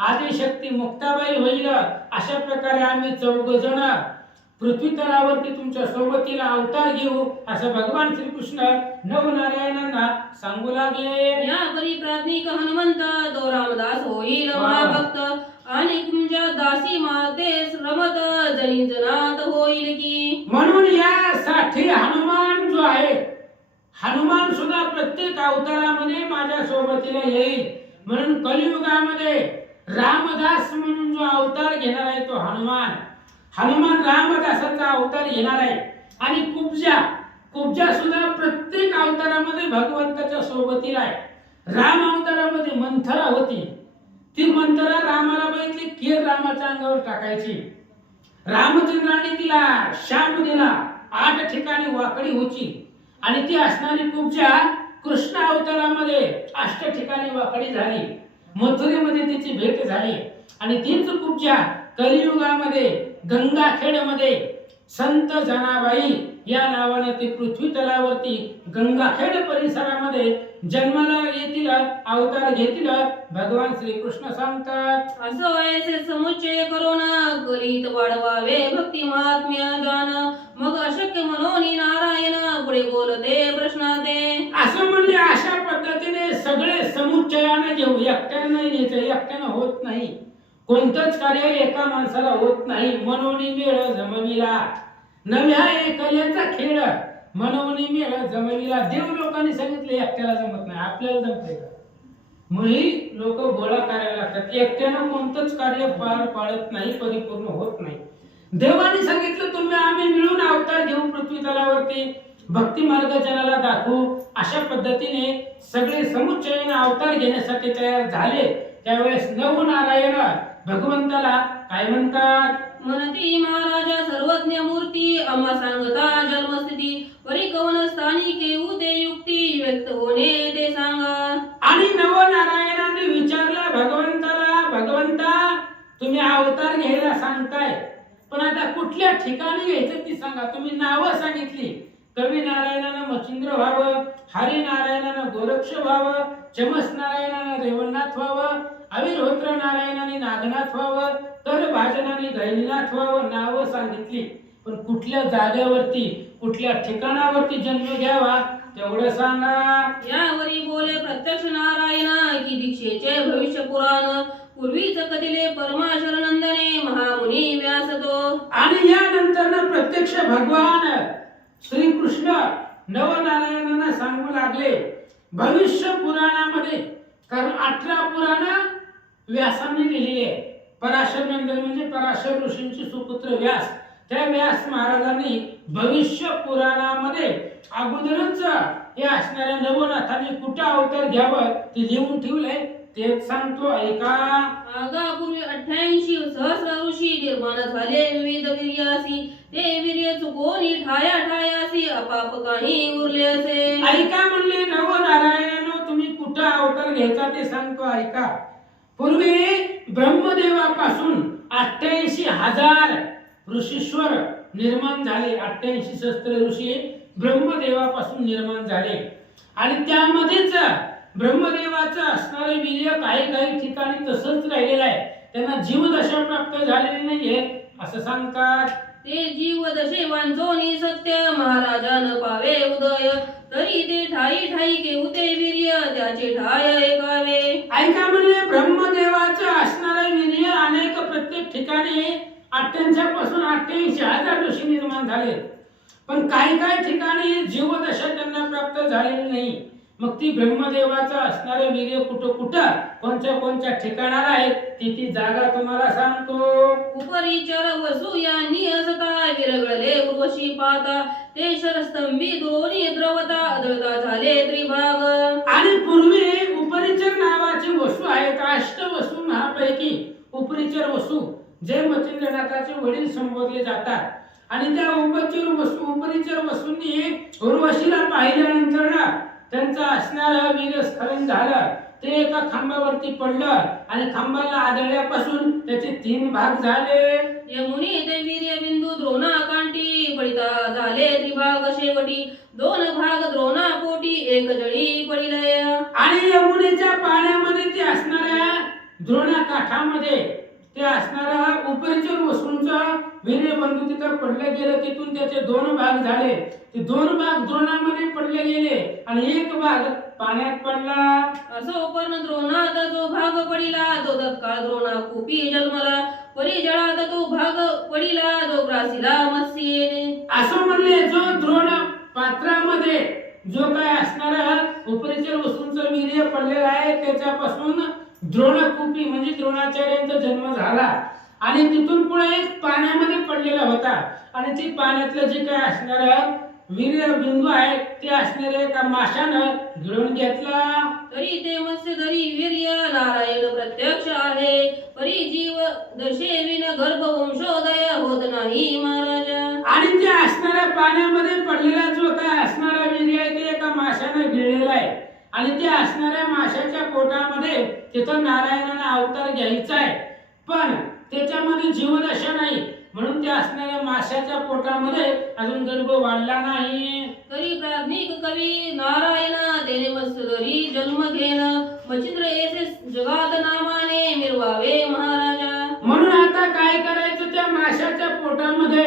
आदिशक्ती मुक्ताबाई होईल. अशा प्रकारे आम्ही 14 जण पृथ्वी तलावरती तुमच्या सोबतीला अवतार घेऊ असं भगवान श्रीकृष्ण नवनारायणांना सांगू लागले. या परी प्राज्ञिक हनुमंत तो रामदास होईल महाभक्त आणि तुमच्या दासी माते रमत जनी जनात होईल की. म्हणून यासाठी हनुमान जो आहे, हनुमान सुद्धा प्रत्येक अवतारामध्ये माझ्या सोबतीला येईल. म्हणून कलियुगामध्ये रामदास म्हणून जो अवतार घेणार आहे तो हनुमान रामदासाचा अवतार घेणार आहे. आणि कुब्जा सुद्धा प्रत्येक अवतारामध्ये भगवंताच्या सोबतीला आहे. राम अवतारामध्ये मंथरा होती. ती मंथरा रामाला बघितली केर रामाच्या अंगावर टाकायची. रामचंद्राने तिला शाप दिला. 8 ठिकाणी वाकडी होती. आणि ती असणारी कुब्जा कृष्ण अवतारामध्ये 8 ठिकाणी वाकडी झाली. मथुरेमध्ये तिची भेट झाली. आणि तीच कुब्जा कलियुगामध्ये गंगाखेडमध्ये संत जनाबाई या नावाने ती पृथ्वी तलावरती गंगाखेड परिसरामध्ये जन्माला येतील अवतार घेतील भगवान श्रीकृष्ण सांगतात. असो ऐसे समुच्चय करून कलित वाढवावे भक्ती महात्म्य ज्ञान मग अशक्य म्हणून नारायण पुढे बोलते प्रश्नाते. असं म्हणले अशा पद्धतीने सगळे समुच्चयाने घेऊ. एकट्याने नाही घ्यायचं. एकट्यानं होत नाही. कोणतंच कार्य एका माणसाला होत नाही. मनोनी मेळ जमविला नव्या एकल्याचा खेळ मनोनी मेळ जमविला. देव लोकांनी सांगितले एकट्याला जमत नाही. आपल्याला जमते का? म्हणून लोक गोळा करायला लागतात. एकट्यानं कोणतंच कार्य पार पाडत नाही, परिपूर्ण होत नाही. देवाने सांगितलं तुम्ही आम्ही मिळून अवतार घेऊ पृथ्वी तलावरती भक्ती मार्ग जनाला दाखवू. अशा पद्धतीने सगळे समुच्चयाने अवतार घेण्यासाठी तयार झाले. त्यावेळेस नवनारायण भगवंताला काय म्हणतात? म्हणती महाराजा सर्वज्ञ मूर्ती आम्हा सांगता जन्मस्थिती वरी कवन स्थानी केऊ ते युक्ती व्यक्त होणे ते सांगा. आणि नवनारायणाने विचारलं भगवंताला, भगवंता तुम्ही अवतार घ्यायला सांगताय पण आता कुठल्या ठिकाणी घ्यायचं ती सांगा. तुम्ही नावं सांगितली. कवी नारायणानं मच्छिंद्र व्हावं, हरी नारायणानं गोरक्ष व्हावं, चमस नारायणानं रेवणनाथ व्हावं, अविरहोत्र नारायणाने नागनाथ व्हावं, तर भाजनाने गैनीनाथ व्हावं. नावं सांगितली पण कुठल्या जागेवरती कुठल्या ठिकाणावरती जन्म घ्यावा तेवढं सांगा. यावरी बोले प्रत्यक्ष नारायण की दीक्षेचे भविष्य पुराण पूर्वीच कदिले परमाशर नंदने महामुनी व्यासतो. आणि यानंतर प्रत्यक्ष भगवान श्रीकृष्ण नवनारायणांना सांगू लागले भविष्य पुराणामध्ये. कारण 18 पुराण व्यासांनी लिहिलेली आहे. पराशर नंदन म्हणजे पराशर ऋषींचे सुपुत्र व्यास. त्या व्यास महाराजांनी भविष्य पुराणामध्ये अगोदरच हे असणाऱ्या नवनाथांनी कुठं अवतार घ्यावं ते लिहून ठेवलंय. तेच सांगतो ऐका. आगापूर्वी 88 सहस्र ऋषी निर्माण झाले विविध वीर्यासी, ते वीर्य चुकोनी ठाया ठायासी अपाप काही उरले असे. ऐका म्हणले नवनारायणानो, तुम्ही कुठं अवतार घ्यायचा ते सांगतो ऐका. पूर्वी ब्रह्मदेवापासून 88,000 ऋषीश्वर निर्माण झाले. 88 सहस्त्र ऋषी ब्रह्मदेवापासून निर्माण झाले आणि त्यामध्येच ब्रह्मदेवाचं असणारे वीर्य काही ठिकाणी तसंच राहिलेलं आहे. त्यांना जीवदशा प्राप्त झालेली नाहीये असं सांगतात. ते जीव दशे वांचोनी सत्य महाराजान पावे उदय, तरी ते ठाई ठाई केहुते वीर्य त्याचे ठाय ऐकावे. ऐका म्हणले ब्रह्मदेवाचं असणारे वीर्य अनेक प्रत्येक ठिकाणी 88 पासून 88,000 ऋषी निर्माण झाले, पण काही ठिकाणी जीवदशा त्यांना प्राप्त झालेली नाही. मग ती ब्रह्मदेवाचं असणारे वीर्य कुठं कोणत्या ठिकाणाला आहे ती जागा तुम्हाला सांगतो. उपरिचर वसु यांनी असता विरगळले उर्वशी पाता, ते शरस्तंभी दोन्ही द्रवता आदळता झाले त्रिभाग. आणि पूर्वी उपरिचर नावाचे वसू आहेत. अष्टवसू महापैकी उपरिचर वसू जे मच्छिंद्रनाथाचे वडील संबोधले जातात. आणि त्या उपरिचर वसूंनी उर्वशीला पाहिल्यानंतर ना त्यांचं असणारं वीरस्खलन झालं. ते एका खांबावरती पडलं आणि खांबाला आदळल्यापासून त्याचे 3 भाग झाले. यमुनी ते वीर्य बिंदू द्रोणाकांठी पडिता झाले त्रिभाग शेवटी, 2 भाग द्रोणा पोटी एक जळी पडिले. आणि यमुनेच्या पाण्यामध्ये ते असणाऱ्या द्रोणा काठामध्ये ते असणारा उपरिचर वसूंचं वीर्य बंधू तिथं पडलं गेलं. तिथून त्याचे 2 भाग झाले. ते 2 भाग द्रोणामध्ये पडले गेले आणि 1 भाग पाण्यात पडला. असो पण द्रोणात जो भाग पडिला तो तत्काळ द्रोणा कुपी जन्मला, परी जळात तो भाग पडिला जो ग्रासीला मत्स्येने. असं म्हणले जो द्रोण पात्रामध्ये जो काय असणारा उपरिचर वसूंचं वीर्य पडलेलं आहे त्याच्यापासून द्रोणकुपी म्हणजे द्रोणाचार्यांचा जन्म झाला. आणि तिथून पुढे एक पाण्यामध्ये पडलेला होता आणि ती पाण्यातलं जे काय असणारा वीर्य बिंदू आहे ते असणारे एका माशानं गिळून घेतला. तरी ते मत्स्यधरी वीर्य नारायण प्रत्यक्ष आहे, परी जीव दशेविन गर्भवंशोदय होत नाही महाराजा. आणि ते असणाऱ्या पाण्यामध्ये पडलेला जो काय असणारा वीर्य आहे ते एका माशानं गिळलेला आहे. आणि त्या असणाऱ्या माशाच्या पोटामध्ये तिथं नारायणाने अवतार घ्यायचा आहे, पण त्याच्यामध्ये जीवदशा नाही म्हणून त्या असणाऱ्या माशाच्या पोटामध्ये अजून गर्भ वाढला नाही. तरी प्राज्ञिक कवी नारायण तेने मत्स्यधरी जन्म घेण, मच्छिंद्र येथे जगात नामाने मिरवावे महाराजा. म्हणून आता काय करायचं, त्या माशाच्या पोटामध्ये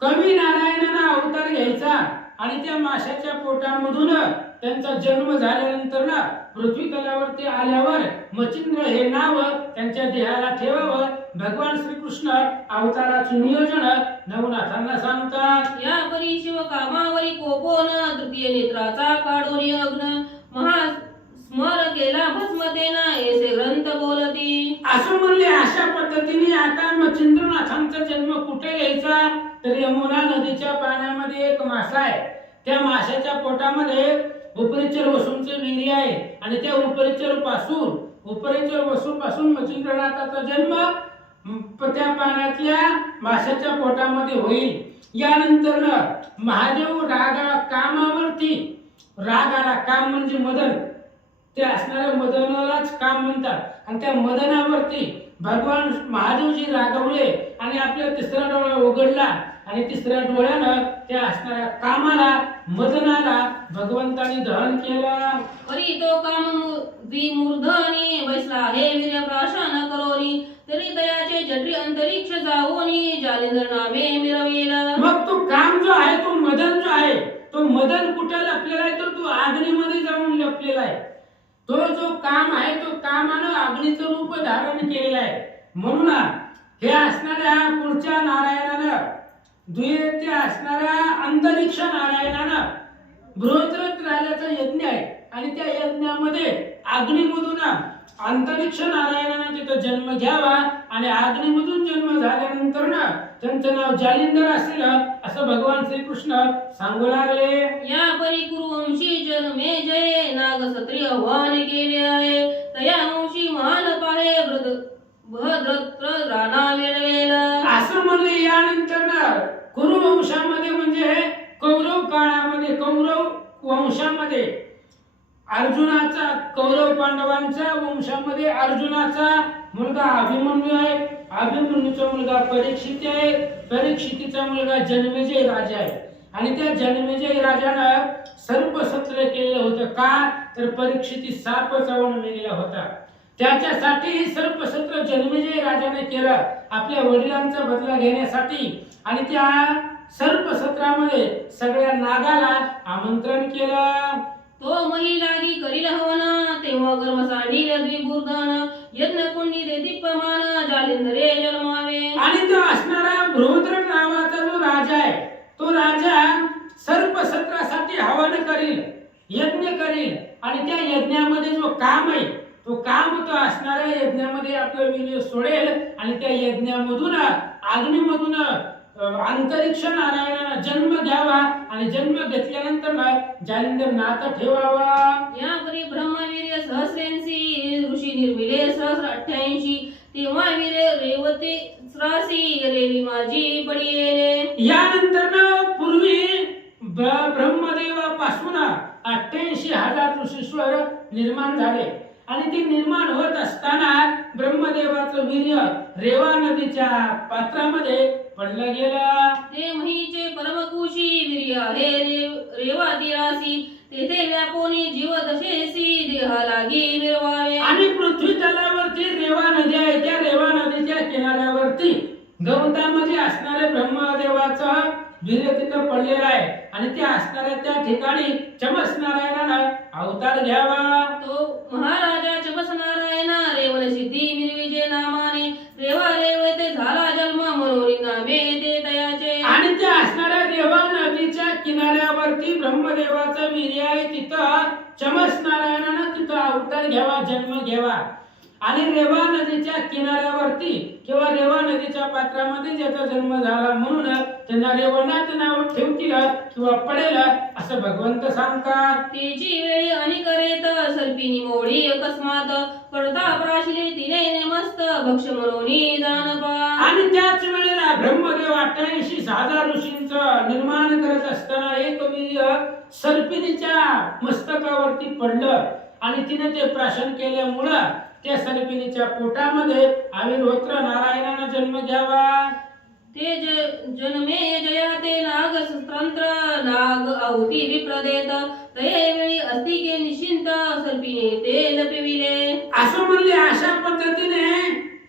कवी नारायणाने अवतार घ्यायचा आणि त्या माशाच्या पोटामधून त्यांचा जन्म झाल्यानंतर ना पृथ्वी तलावरती आल्यावर मच्छिंद्र हे नाव त्यांच्या देहाला ठेवावं. भगवान श्रीकृष्ण अवताराचे नियोजन नवनाथांना सांगतात. या परी शिव कामावरी कोपोन तृतीय नेत्राचा काढोनी अग्न, महा स्मर केला भस्मतेना ऐसे ग्रंथ बोलती. असं म्हणले. अशा पद्धतीने आता मच्छिंद्रनाथांचा जन्म कुठे घ्यायचा तर यमुना नदीच्या पाण्यामध्ये एक मासा आहे. त्या माशाच्या पोटामध्ये उपरिचर वसूंचे वीर्य आहे आणि त्या उपरिचर वसूपासून मच्छिंद्रनाथाचा जन्म त्या पाण्यातल्या माशाच्या पोटामध्ये होईल. यानंतर महादेव कामावरती रागाला, काम म्हणजे मदन, ते असणाऱ्या मदनालाच काम म्हणतात आणि त्या मदनावरती भगवान महादेवजी रागवले आणि आपला 3रा डोळा उघडला आणि 3ऱ्या डोळ्यानं त्या असणाऱ्या कामाला, मदनाला भगवंताने दहन केलं. परी तो काम द्विमूर्धनी बैसला हे वीर्य प्राशन करोनी, तरी दयाचे जठरी अंतरिक्ष जाओनी जालिंदर नामे मिरविला. मग तो काम जो आहे, तो मदन जो आहे, तो मदन कुठे लपलेला आहे तर तो अग्नीमध्ये जाऊन लपलेला आहे. तो जो काम आहे तो कामानं अग्नीचं रूप धारण केलेलं आहे. म्हणून हे असणाऱ्या पुढच्या नारायणानं, द्वितीय असणाऱ्या अंतरिक्ष नारायणानं बृहद्रथ राजाचा यज्ञ आहे आणि त्या यज्ञामध्ये अग्नीमधून अंतरिक्ष नारायणाने तिथं जन्म घ्यावा आणि अग्नीमधून जन्म झाल्यानंतर ना त्यांचं नाव जालिंदर असेल असं भगवान श्रीकृष्ण सांगू लागले. या परी कुरुवंशी जन्मे जये नाग क्षत्रिय आव्हान केले आहे. तया वंशी महान पाहे भद्रत्र राणा वेळवेला. असं म्हणले. यानंतर ना कुरुवंशामध्ये म्हणजे कौरव काळामध्ये कौरव वंशामध्ये अर्जुनाचा कौरव पांडवांच्या वंशामध्ये अर्जुनाचा मुलगा अभिमन्यू आहे. अभिमन्यूचा मुलगा परीक्षित आहे. परीक्षितीचा मुलगा जन्मेजय राजा आहे. आणि त्या जन्मेजय राजानं सर्पसत्र केलेलं होतं. का तर परीक्षिती साप चावून मेलेला होता. त्याच्यासाठी सर्पसत्र जन्मेजय राजाने केलं आपल्या वडिलांचा बदला घेण्यासाठी. आणि त्या सर्पसत्रामध्ये सगळ्या नागाला आमंत्रण केलं. तो महिलागी करील हवन तेव्हा गर्भ सांडील द्विबुर्धन यज्ञ कुंडी दीप्यमान जालिंदरे जन्मावे. आणि तो असणारा बृहद्रथ नावाचा जो राजा आहे तो राजा सर्पसत्रासाठी हवन करील, यज्ञ करील. आणि त्या यज्ञामध्ये जो काम आहे तो काम तो असणाऱ्या यज्ञामध्ये आपलं वीर्य सोडेल आणि त्या यज्ञामधून अग्नीमधून अंतरिक्ष नारायणानं जन्म घ्यावा आणि जन्म घेतल्यानंतर जालिंदर नातं ठेवावा. या परी ब्रह्मवीर्य सहस्रेंशी ऋषी निर्मिले सहस्र 88 तेव्हा वीर रेवते श्रासी रेवी माझी पडिले. यानंतर पूर्वी ब्रह्मदेवापासून 88,000 ऋषीश्वर निर्माण झाले. आणि ते निर्माण होत असताना ब्रह्मदेवाचं वीर्य रेवा नदीच्या पात्रामध्ये पडलं गेलं. ते महीचे परमकुशी वीर्य हे रेवा दिरासी तेथे व्यापोनी जीव दशेसी देहा लागी विरवावे. आणि पृथ्वी तलावरती रेवा नदी आहे. त्या रेवा नदीच्या किनाऱ्यावरती गवतामध्ये असणारे ब्रह्मदेवाचं वीर्य तिथं पडलेलं आहे. आणि त्या असणाऱ्या त्या ठिकाणी चमस नारायणानं अवतार घ्यावा. तो महाराजा चमस नारायण रेवन सिद्धी मिरविजे नामाने रेवा रेवते झाला जन्म म्हणून नामे ते तयाचे. आणि त्या असणाऱ्या रेवा नदीच्या किनाऱ्यावरती ब्रह्मदेवाचं वीर्य आहे. तिथं चमस नारायणानं तिथं अवतार घ्यावा, जन्म घ्यावा. आणि रेवा नदीच्या किनाऱ्यावरती किंवा रेवा नदीच्या पात्रामध्ये ज्याचा जन्म झाला म्हणून त्यांना रेवनाथ नाव ठेवतील किंवा पडेल असं भगवंत सांगतात. तेची वेळी आणि करेत सर्पिनी मोडी अकस्मात पडता प्राशिले तिने मस्त भक्ष म्हणून जानपा. आणि त्याच वेळेला ब्रह्मदेव 88,000 ऋषींचं निर्माण करत असताना एक वीर्य सर्पिणीच्या मस्तकावरती पडलं. आणि तिने ते प्राशन केल्यामुळं त्या सर्पिणीच्या पोटामध्ये आविर्होत्र नारायणानं जन्म घ्यावा. ते जन्मे जया ते नाग तंत्र नाग आहुती विप्रदेत ते वेळी अस्तिके निश्चिंत सर्पिणे ते लपविले. असं म्हणले. अशा पद्धतीने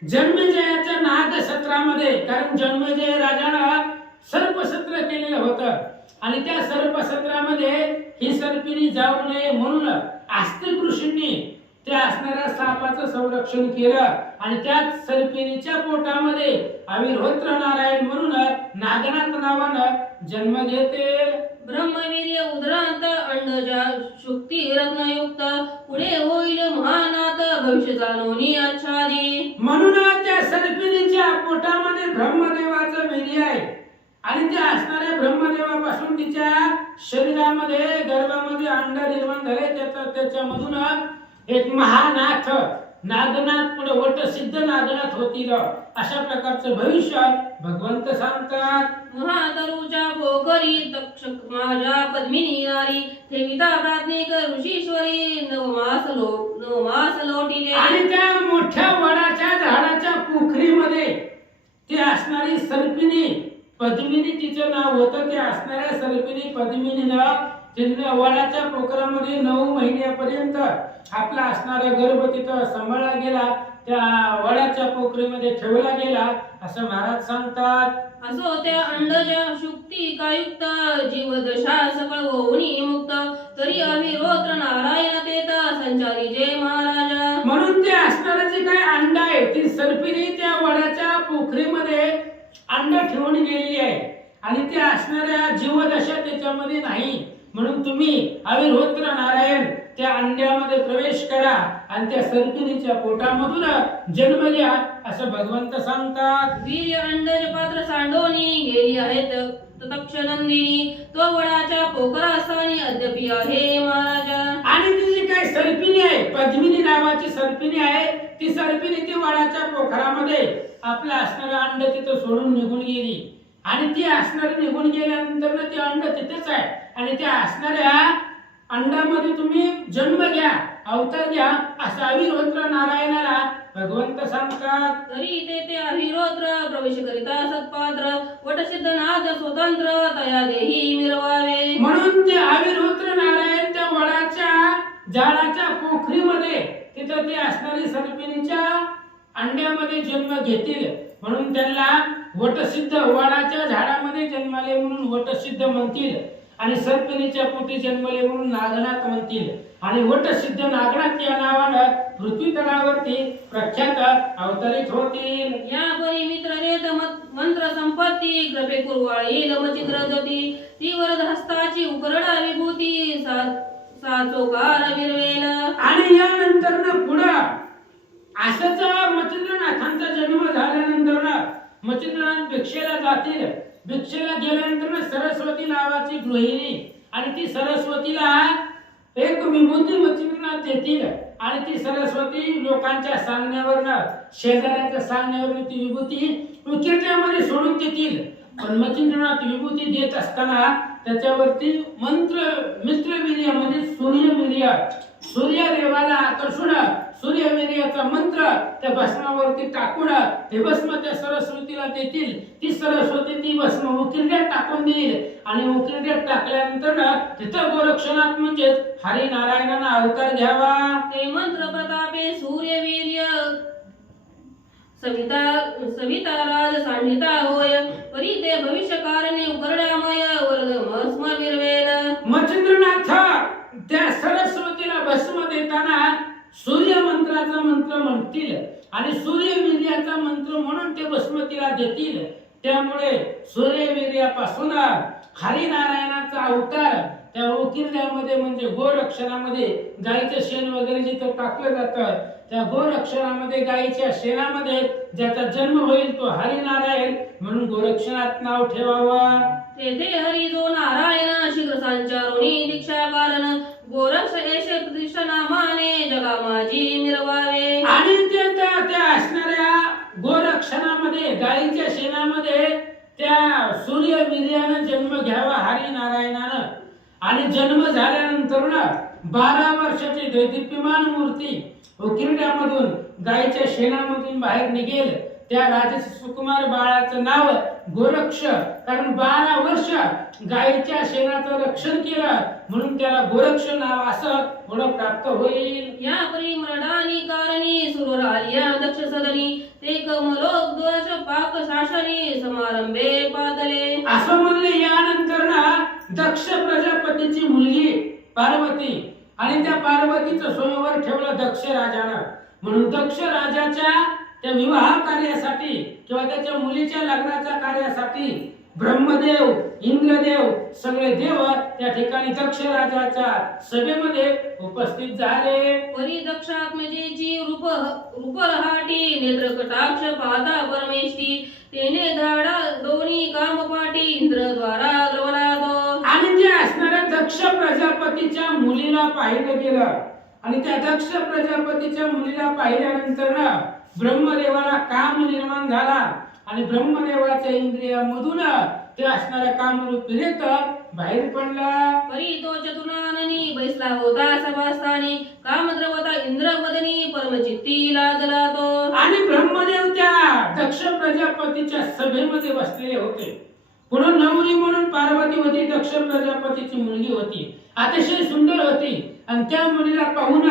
जन्मेजयाच्या नाग सत्रामध्ये कारण जन्मेजय राजानं सर्पसत्र केलेलं होतं. आणि त्या सर्पसत्रामध्ये ही सर्पिणी जाऊ नये म्हणून आस्तिक ऋषींनी त्या असणाऱ्या सापाचं संरक्षण केलं. आणि त्याच सर्पिणीच्या पोटामध्ये आविर्होत्र नारायण म्हणून नागनाथ नावानं जन्म घेते. ब्रह्मवीर्य उदरांत अंडजा शुक्ती रत्नयुक्त पुढे होईल महानाथ भविष्य जाणोनी आच्छादी. म्हणून त्या सर्पिणीच्या पोटामध्ये ब्रह्मदेवाचं वीर्य आहे. आणि त्या असणाऱ्या ब्रह्मदेवापासून तिच्या शरीरामध्ये गर्भामध्ये अंड निर्माण झाले. त्याच्यामधून एक महानाथ नागनाथ पुढे वट सिद्ध नागनाथ होतील अशा प्रकारचं भविष्य भगवंत सांगतात. महातरुच्या पोखरी तक्षक माझ्या पद्मिनी नारी ठेविता प्राज्ञिक ऋषीश्वरी नवमास लोटिले. आणि त्या मोठ्या वडाच्या झाडाच्या पोखरीमध्ये ते असणारी सर्पिणी पद्मिनी तिचं नाव होतं. ते असणाऱ्या सर्पिणी पद्मिनीनं तिने वडाच्या पोखरामध्ये 9 महिन्यापर्यंत आपला असणारा गर्भ तिथं सांभाळला गेला. त्या वडाच्या पोखरीमध्ये ठेवला गेला असं महाराज सांगतात. असो त्या अंडजा शुक्ती कायुक्त जीवदशा सकळ होऊनी मुक्त तरी अविरोत्र नारायण तेत संचारी जय महाराजा. म्हणून ते असणारं जे काय अंड आहे ती सर्पिणी त्या वडाच्या पोखरीमध्ये अंड ठेवून गेलेली आहे. आणि त्या असणाऱ्या जीवदशा त्याच्यामध्ये नाही. म्हणून तुम्ही अविर्होत्र नारायण त्या अंड्यामध्ये प्रवेश करा आणि त्या सर्पिणीच्या पोटामधून जन्म घ्या असं भगवंत सांगतात. वीर्य अंडज पात्र सांडोनी गेली आहेत तक्षनंदिनी, तो वडाच्या पोखरास्थानी अद्यापि आहे महाराजा. आणि ती जी काही सर्पिणी आहे, पद्मिनी नावाची सर्पिणी आहे, ती सर्पिणी ती वडाच्या पोखरामध्ये आपलं असणारं अंड तिथं सोडून निघून गेली. आणि ती असणारी निघून गेल्यानंतर ना ते अंड तिथेच आहे. आणि त्या असणाऱ्या अंडामध्ये तुम्ही जन्म घ्या, अवतार घ्या असं अविरोत्र नारायणाला भगवंत सांगतात. तरी ते अभिरोत्र प्रवेश करिता सत्पात्र वटसिद्ध नाद स्वतंत्र तया देही मिरवावे. म्हणून ते अविरोत्र नारायण त्या वडाच्या झाडाच्या पोखरीमध्ये तिथं ते असणारी सर्पिणीच्या अंड्यामध्ये जन्म घेतील. म्हणून त्यांना वटसिद्ध, वडाच्या झाडामध्ये जन्माले म्हणून वटसिद्ध म्हणतील. आणि सर्पिणीच्या पोटी जन्मले म्हणून नागनाथ म्हणतील. आणि वटसिद्ध नागनाथ या नावानं पृथ्वी तलावरती प्रख्यात अवतरित होतील. या परी मित्रनेत मंत्र संपत्ती कृपे कुरवाळी लमचित्र ज्योती, ती वरद हस्ताची उकरडा विभूती साचोकार विरवेल. आणि यानंतर ना पुढं असंच मच्छिंद्रनाथांचा जन्म झाल्यानंतर ना मच्छिंद्रनाथ भिक्षेला जातील. भिक्षेला गेल्यानंतर ना सरस्वती नावाची गृहिणी, आणि ती सरस्वतीला एक विभूती मच्छिंद्रनाथ देतील. आणि ती सरस्वती लोकांच्या सांगण्यावरनं, शेजाऱ्यांच्या सांगण्यावरनं ती विभूती उकिरड्यामध्ये सोडून देतील. पण मच्छिंद्रनाथ विभूती देत असताना त्याच्यावरती मित्रवीर्य म्हणजे सूर्यवीर्य, सूर्यदेवाला आकर्षून सूर्यवीर्याचा मंत्र त्या भस्मावरती टाकून ते भस्म त्या सरस्वतीला देतील. ती सरस्वती ती भस्म उकिरड्यात टाकून देईल. आणि उकिरड्यात टाकल्यानंतर तिथं गोरक्षनाथ म्हणजे हरिनारायणानं अवतार घ्यावा. ते मंत्र प्रतापे सूर्यवीर्य सविता राज सांडिता होय, परी ते भविष्य कारणे उकरड्यामय वरद भस्म विरवेल. मच्छिंद्रनाथ त्या सरस्वतीला भस्म देताना सूर्य मंत्राचा मंत्र म्हणतील. आणि सूर्यवीर्याचा मंत्र म्हणून ते भस्म तिला देतील. त्यामुळे सूर्यवीर्यापासून हरिनारायणाचा अवतार त्या उकिरड्यामध्ये म्हणजे गोरक्षणामध्ये, गाईचं शेण वगैरे जिथं टाकलं जातं त्या गोरक्षणामध्ये, गाईच्या शेणामध्ये ज्याचा जन्म होईल तो हरिनारायण म्हणून गोरक्षणात नाव ठेवावं. तेथे हरी जो नारायण शीघ्र संचारुणी दीक्षा कारण, गोरक्ष एश प्रतिष्ठा नामाने जगा माझी मिरवावे. आणि त्या असणाऱ्या गोरक्षणामध्ये, गाईच्या शेणामध्ये त्या सूर्यवीर्यानं जन्म घ्यावा हरिनारायणानं. आणि जन्म झाल्यानंतर 12 वर्षाची दैदिप्यमान मूर्ती उकिरड्यामधून गाईच्या शेणामधून बाहेर निघेल. त्या राजस सुकुमार बाळाचं नाव गोरक्ष, कारण 12 वर्ष गाईच्या शेणाचं रक्षण केलं म्हणून त्याला गोरक्ष नाव असं पुढं प्राप्त होईल. या परी मृडानी कारणी सुरवर आलिया दक्ष सदनी, ते कमलोक दोष पाक शासनी समारंभे पादले. असं म्हणले. यानंतर दक्ष प्रजापतीची मुलगी पार्वती, आणि त्या पार्वतीचं स्वयंवर ठेवलं दक्ष राजानं. म्हणून दक्ष राजाच्या त्या विवाह कार्यासाठी किंवा त्याच्या मुलीच्या लग्नाच्या कार्यासाठी ब्रह्मदेव, इंद्रदेव सगळे देव त्या ठिकाणी दक्ष राजाच्या सभेमध्ये उपस्थित झाले. परी दक्षात्मजेची रूपरहाटी नेत्र कटाक्ष पाहता परमेष्ठी, तेने धाडा दोन्ही कामपाटी इंद्र द्वारा द्रवला तो. आणि जे असणाऱ्या दक्ष प्रजापतीच्या मुलीला पाहिलं गेलं. आणि त्या दक्ष प्रजापतीच्या मुलीला पाहिल्यानंतर ब्रह्मदेवाला काम निर्माण झाला. आणि ब्रह्मदेवाच्या इंद्रियामधून ते असणाऱ्या कामरूपी रेत बाहेर पडला. परी तो चतुर्नाननी बैसला होता सभास्थानी, कामद्रवता इंद्रवदनी परमचित्ती लाजला तो. आणि ब्रह्मदेव त्या दक्ष प्रजापतीच्या सभेमध्ये बसलेले होते. पुन्हा नवरी म्हणून पार्वती होती, दक्ष प्रजापतीची मुलगी होती, अतिशय सुंदर होती. आणि त्या मुलीला पाहून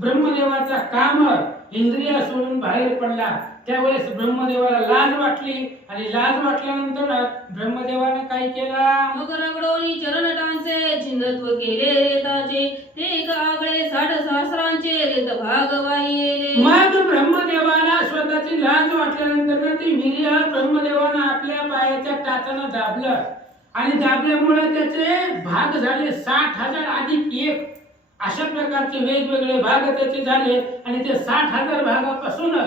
ब्रह्मदेवाचा काम इंद्रिय सोडून बाहेर पडला. त्यावेळेस ब्रह्मदेवाला लाज वाटली. आणि लाज वाटल्यानंतर ब्रह्मदेवाने काय केलं? मग रगडोनी चरण टांचे चिन्हत्व केले रेताचे, ते आगळे 60 सहस्रांचे रेत भाग वाहिले. मग ब्रह्मदेवाला स्वतःची लाज वाटल्यानंतर ती वीर्य ब्रह्मदेवानं आपल्या पायाच्या टाचानं दाबलं. आणि दाबल्यामुळे त्याचे भाग झाले 60,000 अधिक 1. अशा प्रकारचे वेगवेगळे भाग त्याचे झाले आणि ते 60,000 भागापासून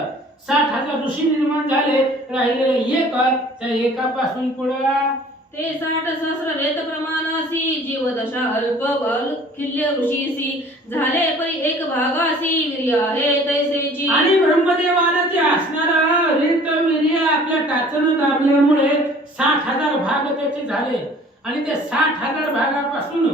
60,000 ऋषी निर्माण झाले. राहिलेले एक त्या एकापासून पुढं ते 60 सहस्र रेत प्रमाणासी जीवदशा अल्प बल खिल्य ऋषीसी झाले परी एक भागासी वीर्य आहे तैसेची. आणि ब्रह्मदेवाला ते असणारा रीत वीर्य आपल्या टाचन दाबल्यामुळे 60,000 भाग त्याचे झाले आणि त्या 60,000 भागापासून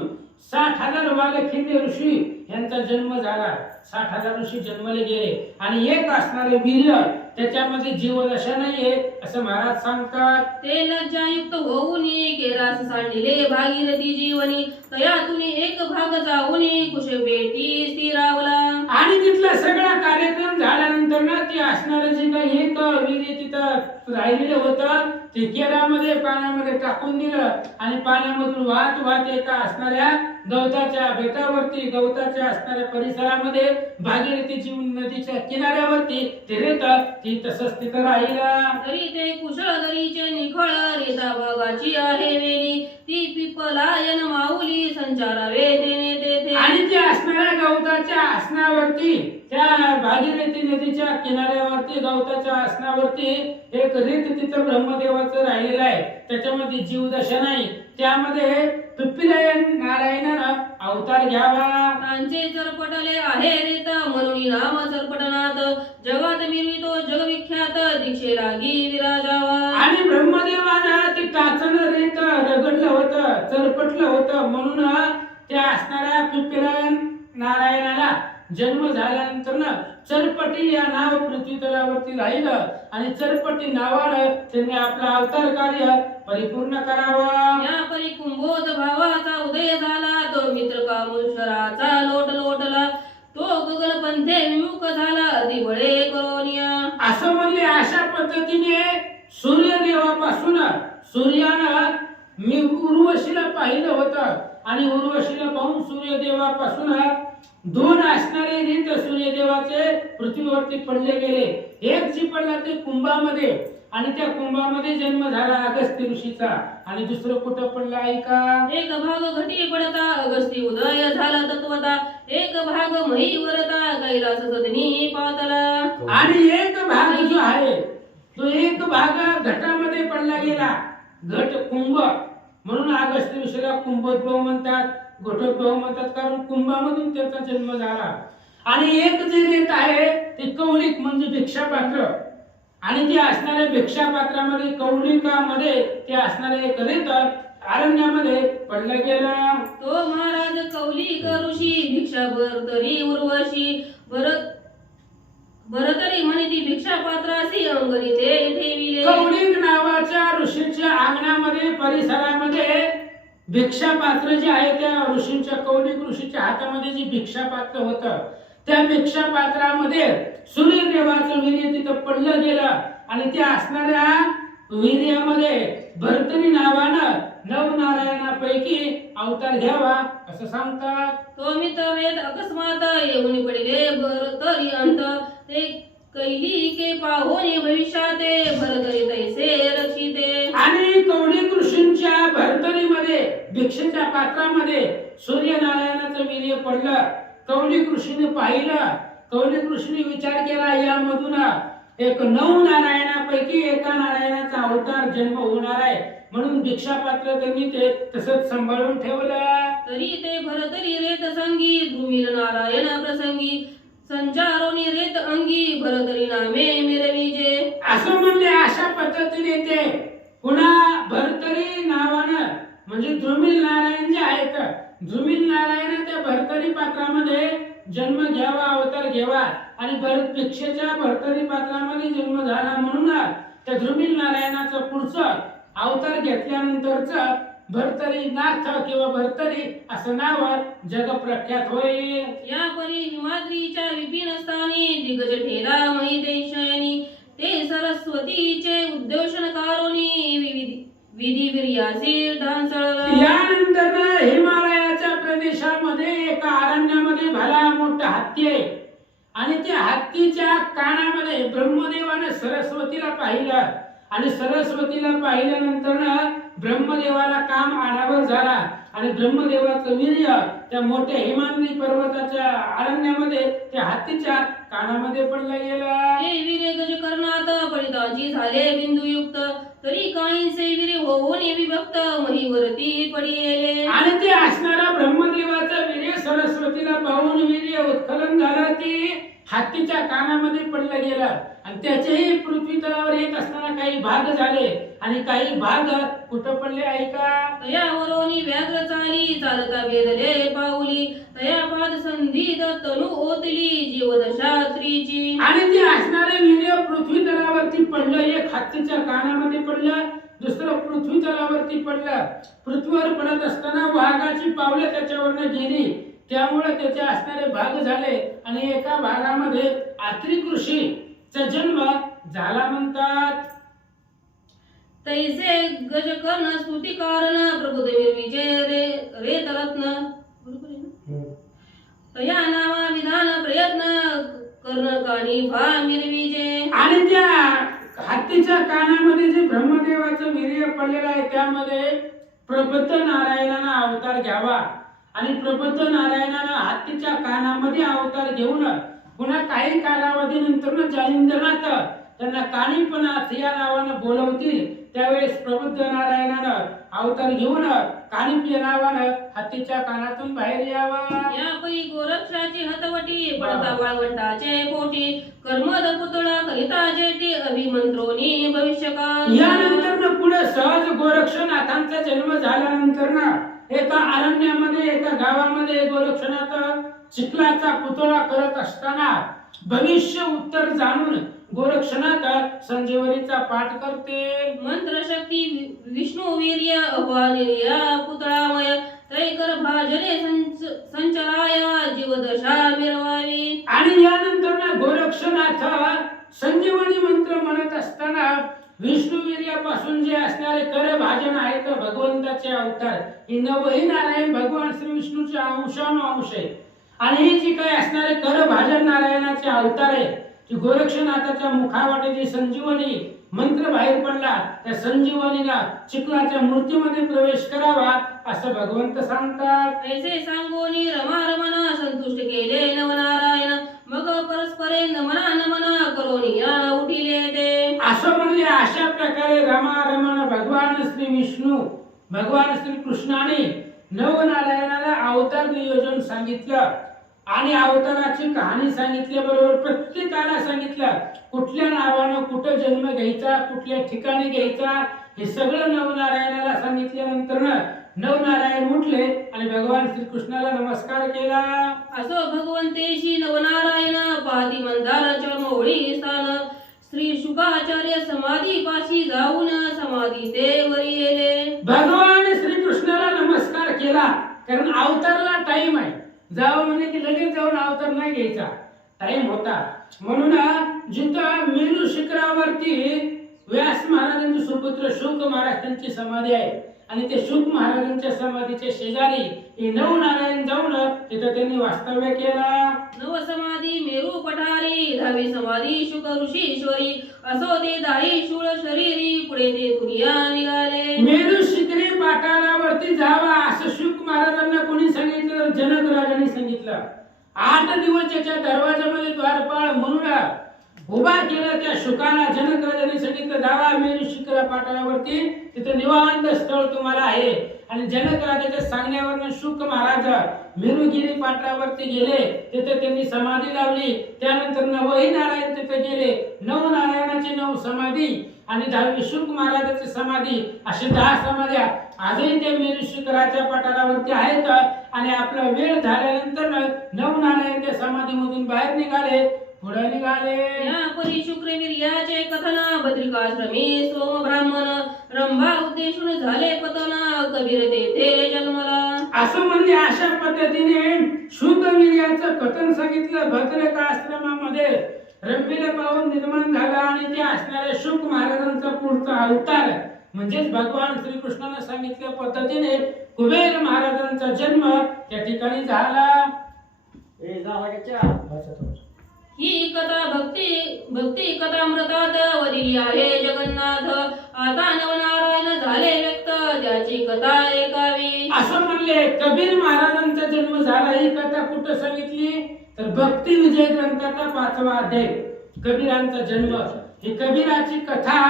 60,000 वाघखिल्य ऋषी यांचा जन्म झाला. 60,000 ऋषी जन्मले गेले आणि एक असणारे वीर्य त्याच्यामध्ये जीवदशा नाहीये असं महाराज सांगतात. ते लज्जायुक्त होऊनी केरास सांडिले भागीरथी जीवनी तयातून एक भाग जाऊनी कुश बेटी स्थिरावला. आणि तिथला सगळा कार्यक्रम झाल्यानंतर ना ते असणारं जे काही एक वीर्य तिथं राहिलेलं होतं ते केरामध्ये पाण्यामध्ये टाकून दिलं आणि पाण्यामधून वाहत वाहत एका असणाऱ्या गवताच्या बेटावरती गवताच्या असणाऱ्या परिसरामध्ये भागीरथी नदीच्या किनाऱ्यावरती ते रेत ती तसंच तिथं राहिला. तरी ते कुशलदरीचे निखळ रेता भागाची आहे वेली ती पिपलायन माऊली संचारावे तेने तेथे. आणि त्या असणाऱ्या गवताच्या आसनावरती त्या भागीरथी नदीच्या किनाऱ्यावरती गवताच्या आसनावरती एक रीत तिथं ब्रह्मदेवाचं राहिलेलं आहे. त्याच्यामध्ये जीवदशा नाही. त्यामध्ये पिप्पिलायन नारायणानं अवतार घ्यावा. त्यांचे चरपटले आहे रेत म्हणून नाम चरपटनाथ जगात मिरवितो जगविख्यात दीक्षे लागी विराजावा. आणि ब्रह्मदेवानं ते टाचन रीत रगडलं होतं चरपटलं होतं म्हणून त्या असणाऱ्या पिप्पिलायन नारायणाला जन्म झाल्यानंतर ना चरपटी या नाव पृथ्वी तलावरती राहिलं आणि चरपटी नावानं त्यांनी आपला अवतार कार्य परिपूर्ण करावा. या परी कुंभोद भावाचा उदय झाला तो मित्र कामुश्वराचा लोट लोटला तो गगन पंथे विमुख झाला अधिबळे करोनिया. असं म्हणले अशा पद्धतीने सूर्यदेवापासून सूर्यानं मी उर्वशीला पाहिलं होतं आणि उर्वशीला पाहून सूर्यदेवापासून दोन असणारे रीत सूर्यदेवाचे पृथ्वीवरती पडले गेले. एक जी पडला ते कुंभामध्ये आणि त्या कुंभामध्ये जन्म झाला अगस्त्य ऋषीचा आणि दुसरं कुठं पडलं ऐका. एक भाग घटी पडता अगस्ती उदय झाला तत्वता एक भाग मही वरता कैलास सदनी पातला. आणि एक भाग जो आहे तो एक भाग घटामध्ये पडला गेला घट कुंभ म्हणून अगस्त्य ऋषीला कुंभोद्भव म्हणतात घटोद्भव म्हणतात कारण कुंभामधून त्याचा जन्म झाला. आणि एक जे रेत आहे ते कौलिक म्हणजे भिक्षापात्र आणि ते असणाऱ्या भिक्षापात्रामध्ये कौलिकामध्ये ते असणारे एक रेत अरण्यामध्ये पडलं गेलं. तो महाराज कौलिक ऋषी भिक्षा भरतरी उर्वशी भरतरी म्हणे ती भिक्षा पात्रासी अंगणी ते ठेविले. कौलिक नावाच्या ऋषीच्या अंगणामध्ये परिसरामध्ये भिक्षा पात्र जे आहे त्या ऋषींच्या कौलिक ऋषीच्या हातामध्ये जी भिक्षा पात्र होतं त्या भिक्षा पात्रामध्ये सूर्यदेवाचं वीर्य तिथं पडलं गेलं आणि त्या असणाऱ्या वीर्यामध्ये भरतरी नावानं नवनारायणापैकी अवतार घ्यावा असं सांगतात. तो मित्र वेद अकस्मात येऊन पडले भरतरी अंत ते कैली के पाहोनी भविष्याते भरतरी तैसे रक्षिते. आणि कौलिक ऋषींच्या भरतरीमध्ये भिक्षेच्या पात्रामध्ये सूर्यनारायणाचं वीर्य पडलं. कौलिक ऋषीने पाहिलं कौलिक ऋषीने विचार केला यामधून एक 9 नारायणापैकी एका नारायणाचा अवतार जन्म होणार आहे म्हणून भिक्षापात्र त्यांनी ते तसंच सांभाळून ठेवलं. तरी ते भरतरी रेत संगी द्रुमिल नारायण प्रसंगी संचारोनी रेत अंगी भरतरी नामे मिरविजे. असं म्हणले अशा पद्धतीने ते पुन्हा भरतरी नावानं म्हणजे द्रुमिल नारायण जे आहेत द्रुमिल नारायण त्या भरतरी पात्रामध्ये जन्म घ्यावा अवतार घ्यावा आणि भिक्षेच्या भरतरी पात्रामध्ये जन्म झाला म्हणून त्या द्रुमिल नारायणाचं पुढचं अवतार घेतल्यानंतरच भरतरी नाथ किंवा भरतरी असं नाव जग प्रख्यात होईल. या परी हिमाद्रीच्या विपिन स्थानी दिग्गज ठेला महितेशयनी ते सरस्वतीचे उद्योषणकारोनी विधी वीर्यासी ढांसळला. यानंतर हिमालयाच्या प्रदेशामध्ये एका अरण्यामध्ये भला मोठा हत्ती आहे आणि त्या हत्तीच्या कानामध्ये ब्रह्मदेवाने सरस्वतीला पाहिलं आणि सरस्वतीला पाहिल्यानंतर ब्रह्मदेवाला काम आणावर झाला आणि ब्रह्मदेवाचं वीर्य त्या मोठ्या हिमालय पर्वताच्या अरण्यामध्ये त्या हत्तीच्या कानामध्ये पडलं गेलं. ते वीर्य गजकर्णात पडिताची झाले बिंदुयुक्त, तरी काहींचे वीर्य होऊन विभक्त महीवरती पडिले. आणि ते असणारा ब्रह्मदेवाचं वीर्य सरस्वतीला पाहून वीर्य उत्खलन झालं, ते हत्तीच्या कानामध्ये पडलं गेलं आणि त्याचेही पृथ्वी तलावर येत असताना काही भाग झाले आणि काही भाग कुठं पडले ऐका. तयावरोनी व्याघ्र चाली चालता वेदले पाऊली, तया पाद संधीत तनु ओतली जीवदशा स्त्रीची. आणि ते असणारे वीर्य पृथ्वी तलावरती पडलं, एक हत्तीच्या कानामध्ये पडलं, दुसरं पृथ्वी तलावरती पडलं. पृथ्वीवर पडत असताना वाघाची पावले त्याच्यावरनं गेली, त्यामुळे त्याचे असणारे भाग झाले आणि एका भागामध्ये अत्रि ऋषीचा जन्म झाला म्हणतात. तैसे गजकर्ण स्तुती कारण प्रबुद्ध विजय रेतरत्न, बरोबर आहे ना? तया नावा विधान प्रयत्न कर्ण कानी भा मिरविजे. आणि त्या हत्तीच्या कानामध्ये जे ब्रह्मदेवाचं वीर्य पडलेलं आहे त्यामध्ये प्रबुद्ध नारायणानं अवतार घ्यावा आणि प्रबुद्ध नारायणानं हत्तीच्या कानामध्ये अवतार घेऊन पुन्हा काही कालावधीनंतर जालिंदनाथ त्यांना कानिपनाथ या नावानं बोलवतील, त्यावेळेस प्रबुद्ध नारायणानं अवतार घेऊन कानिप या नावानं हत्तीच्या कानातून बाहेर यावा. यापै गोरक्षाची हतवटी पडता वाळवंटाचे पोटी, कर्मद पुतळा कलिता जेटी अभिमंत्रोनी भविष्यकाल. यानंतर पुढे सहज गोरक्षनाथांचा जन्म झाल्यानंतर एका अरण्यामध्ये एका गावामध्ये गोरक्षनाथ चिखलाचा पुतळा करत असताना भविष्य उत्तर जाणून गोरक्षनाथ संजीवनीचा पाठ करते. मंत्र शक्ती विष्णू वीर्य अहवानिया पुतळामय, तैकर भाजने संचराया जीवदशा मिरवावी. आणि यानंतर गोरक्षनाथ संजीवनी मंत्र म्हणत असताना विष्णुवीर्यापासून जे असणारे कर भाजन आहेत भगवंताचे अवतार, ही नवही नारायण भगवान श्री विष्णूचे अंशानुअंश आहे आणि ही जी काही असणारे कर भाजन नारायणाचे अवतार आहे, की गोरक्षनाथाच्या मुखावाटे जी संजीवनी मंत्र बाहेर पडला, त्या संजीवनीला चिखलाच्या मूर्तीमध्ये प्रवेश करावा असं भगवंत सांगतात. ऐसे सांगोनी रमारमना संतुष्ट केले नवनारायण, मग परस्परे नमना नमना करोनी या उठिले ते. असं म्हणले. अशा प्रकारे रमारमण भगवान श्री विष्णू भगवान श्री कृष्णाने नवनारायणाला अवतार नियोजन सांगितलं आणि अवताराची कहाणी सांगितल्याबरोबर प्रत्येकाला सांगितलं कुठल्या नावानं कुठं जन्म घ्यायचा, कुठल्या ठिकाणी घ्यायचा, हे सगळं नवनारायणाला सांगितल्यानंतर नवनारायण उठले आणि भगवान श्रीकृष्णाला नमस्कार केला. असो भगवंतेशी नवनारायण पाहती मंदाराच्या मोळी स्थान, श्री शुकाचार्य समाधी पाशी जाऊन समाधी ते वरी येले. भगवान श्रीकृष्णाला नमस्कार केला, कारण अवतारला टाइम आहे. जावं म्हणजे की लगेच जाऊन अवतार नाही घ्यायचा, टाइम होता. म्हणून जिथं मेरू शिखरावरती व्यास महाराजांचे सुपुत्र शुक महाराजांची समाधी आहे आणि ते शुक महाराजांच्या समाधीच्या शेजारी हे नवनारायण जाऊन तिथं त्यांनी वास्तव्य केला. नव समाधी मेरू पठारी, दहावी समाधी शुक ऋषीश्वरी, असो ते दाही शूळ शरीरी, पुढे ते दुनिया निघाले. मेरू शिखरी पाटारावरती जावा असं शुक महाराजांना कोणी सांगितलं? जनक राजांनी सांगितलं. 8 दिवस त्याच्या दरवाजामध्ये द्वारपाळ म्हणून उभा केलं. त्या शुकाला जनक राजांनी सांगितलं जावा मेरू शिखर पाटारावरती, तिथे निवांत स्थळ तुम्हाला आहे. आणि जनक राजाच्या सांगण्यावरून शुक महाराज मेरुगिरी पाटावरती गेले, तिथे त्यांनी समाधी लावली. त्यानंतर नवही नारायण तिथे गेले. नवनारायणाची 9 समाधी आणि 10वी शुक महाराजाची समाधी, असे 10 समाध्या आजही ते मेरू शिखराच्या पठारावरती आहेत. आणि आपला वेळ झाल्यानंतर नवनारायण त्या समाधीमधून बाहेर निघाले, पुढे निघाले. या परी शुक्रवीर्याचे कथना, बद्रिकाश्रमी सोम ब्राह्मण, रंभा उद्देशून झाले पतन, कबीर तेथे जन्मला. असं म्हणजे अशा पद्धतीने शुक्रवीर्याचं कथन सांगितलं. बद्रिकाश्रमामध्ये रंभेला पाहून निर्माण झाला आणि ते असणाऱ्या शुक महाराजांचा पुढचा अवतार म्हणजेच भगवान श्रीकृष्णाने सांगितल्या पद्धतीने कुबेर महाराजांचा जन्म त्या ठिकाणी झाला. ही कथा भक्ती कथामृतात वदिली आहे जगन्नाथ. आता नवनारायण झाले व्यक्त, त्याची कथा ऐकावी. असं म्हणले. कबीर महाराजांचा जन्म झाला ही कथा कुठं सांगितली तर भक्ती विजय ग्रंथाचा 5वा अध्याय कबीरांचा जन्म ही कबीराची कथा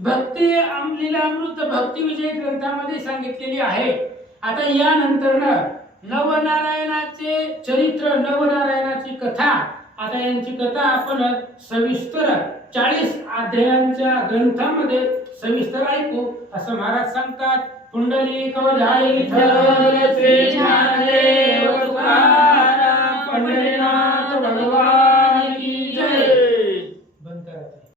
भक्ती लीलामृत भक्ती विजय ग्रंथामध्ये सांगितलेली आहे. आता यानंतर नवनारायणाचे चरित्र नवनारायणाची कथा आता यांची कथा आपण सविस्तर 40 अध्यायांच्या ग्रंथामध्ये सविस्तर ऐकू असं महाराज सांगतात. पुंडलिक वधाई विठ्ठल श्री ज्ञानदेव तुकाराम पंढरीनाथ भगवान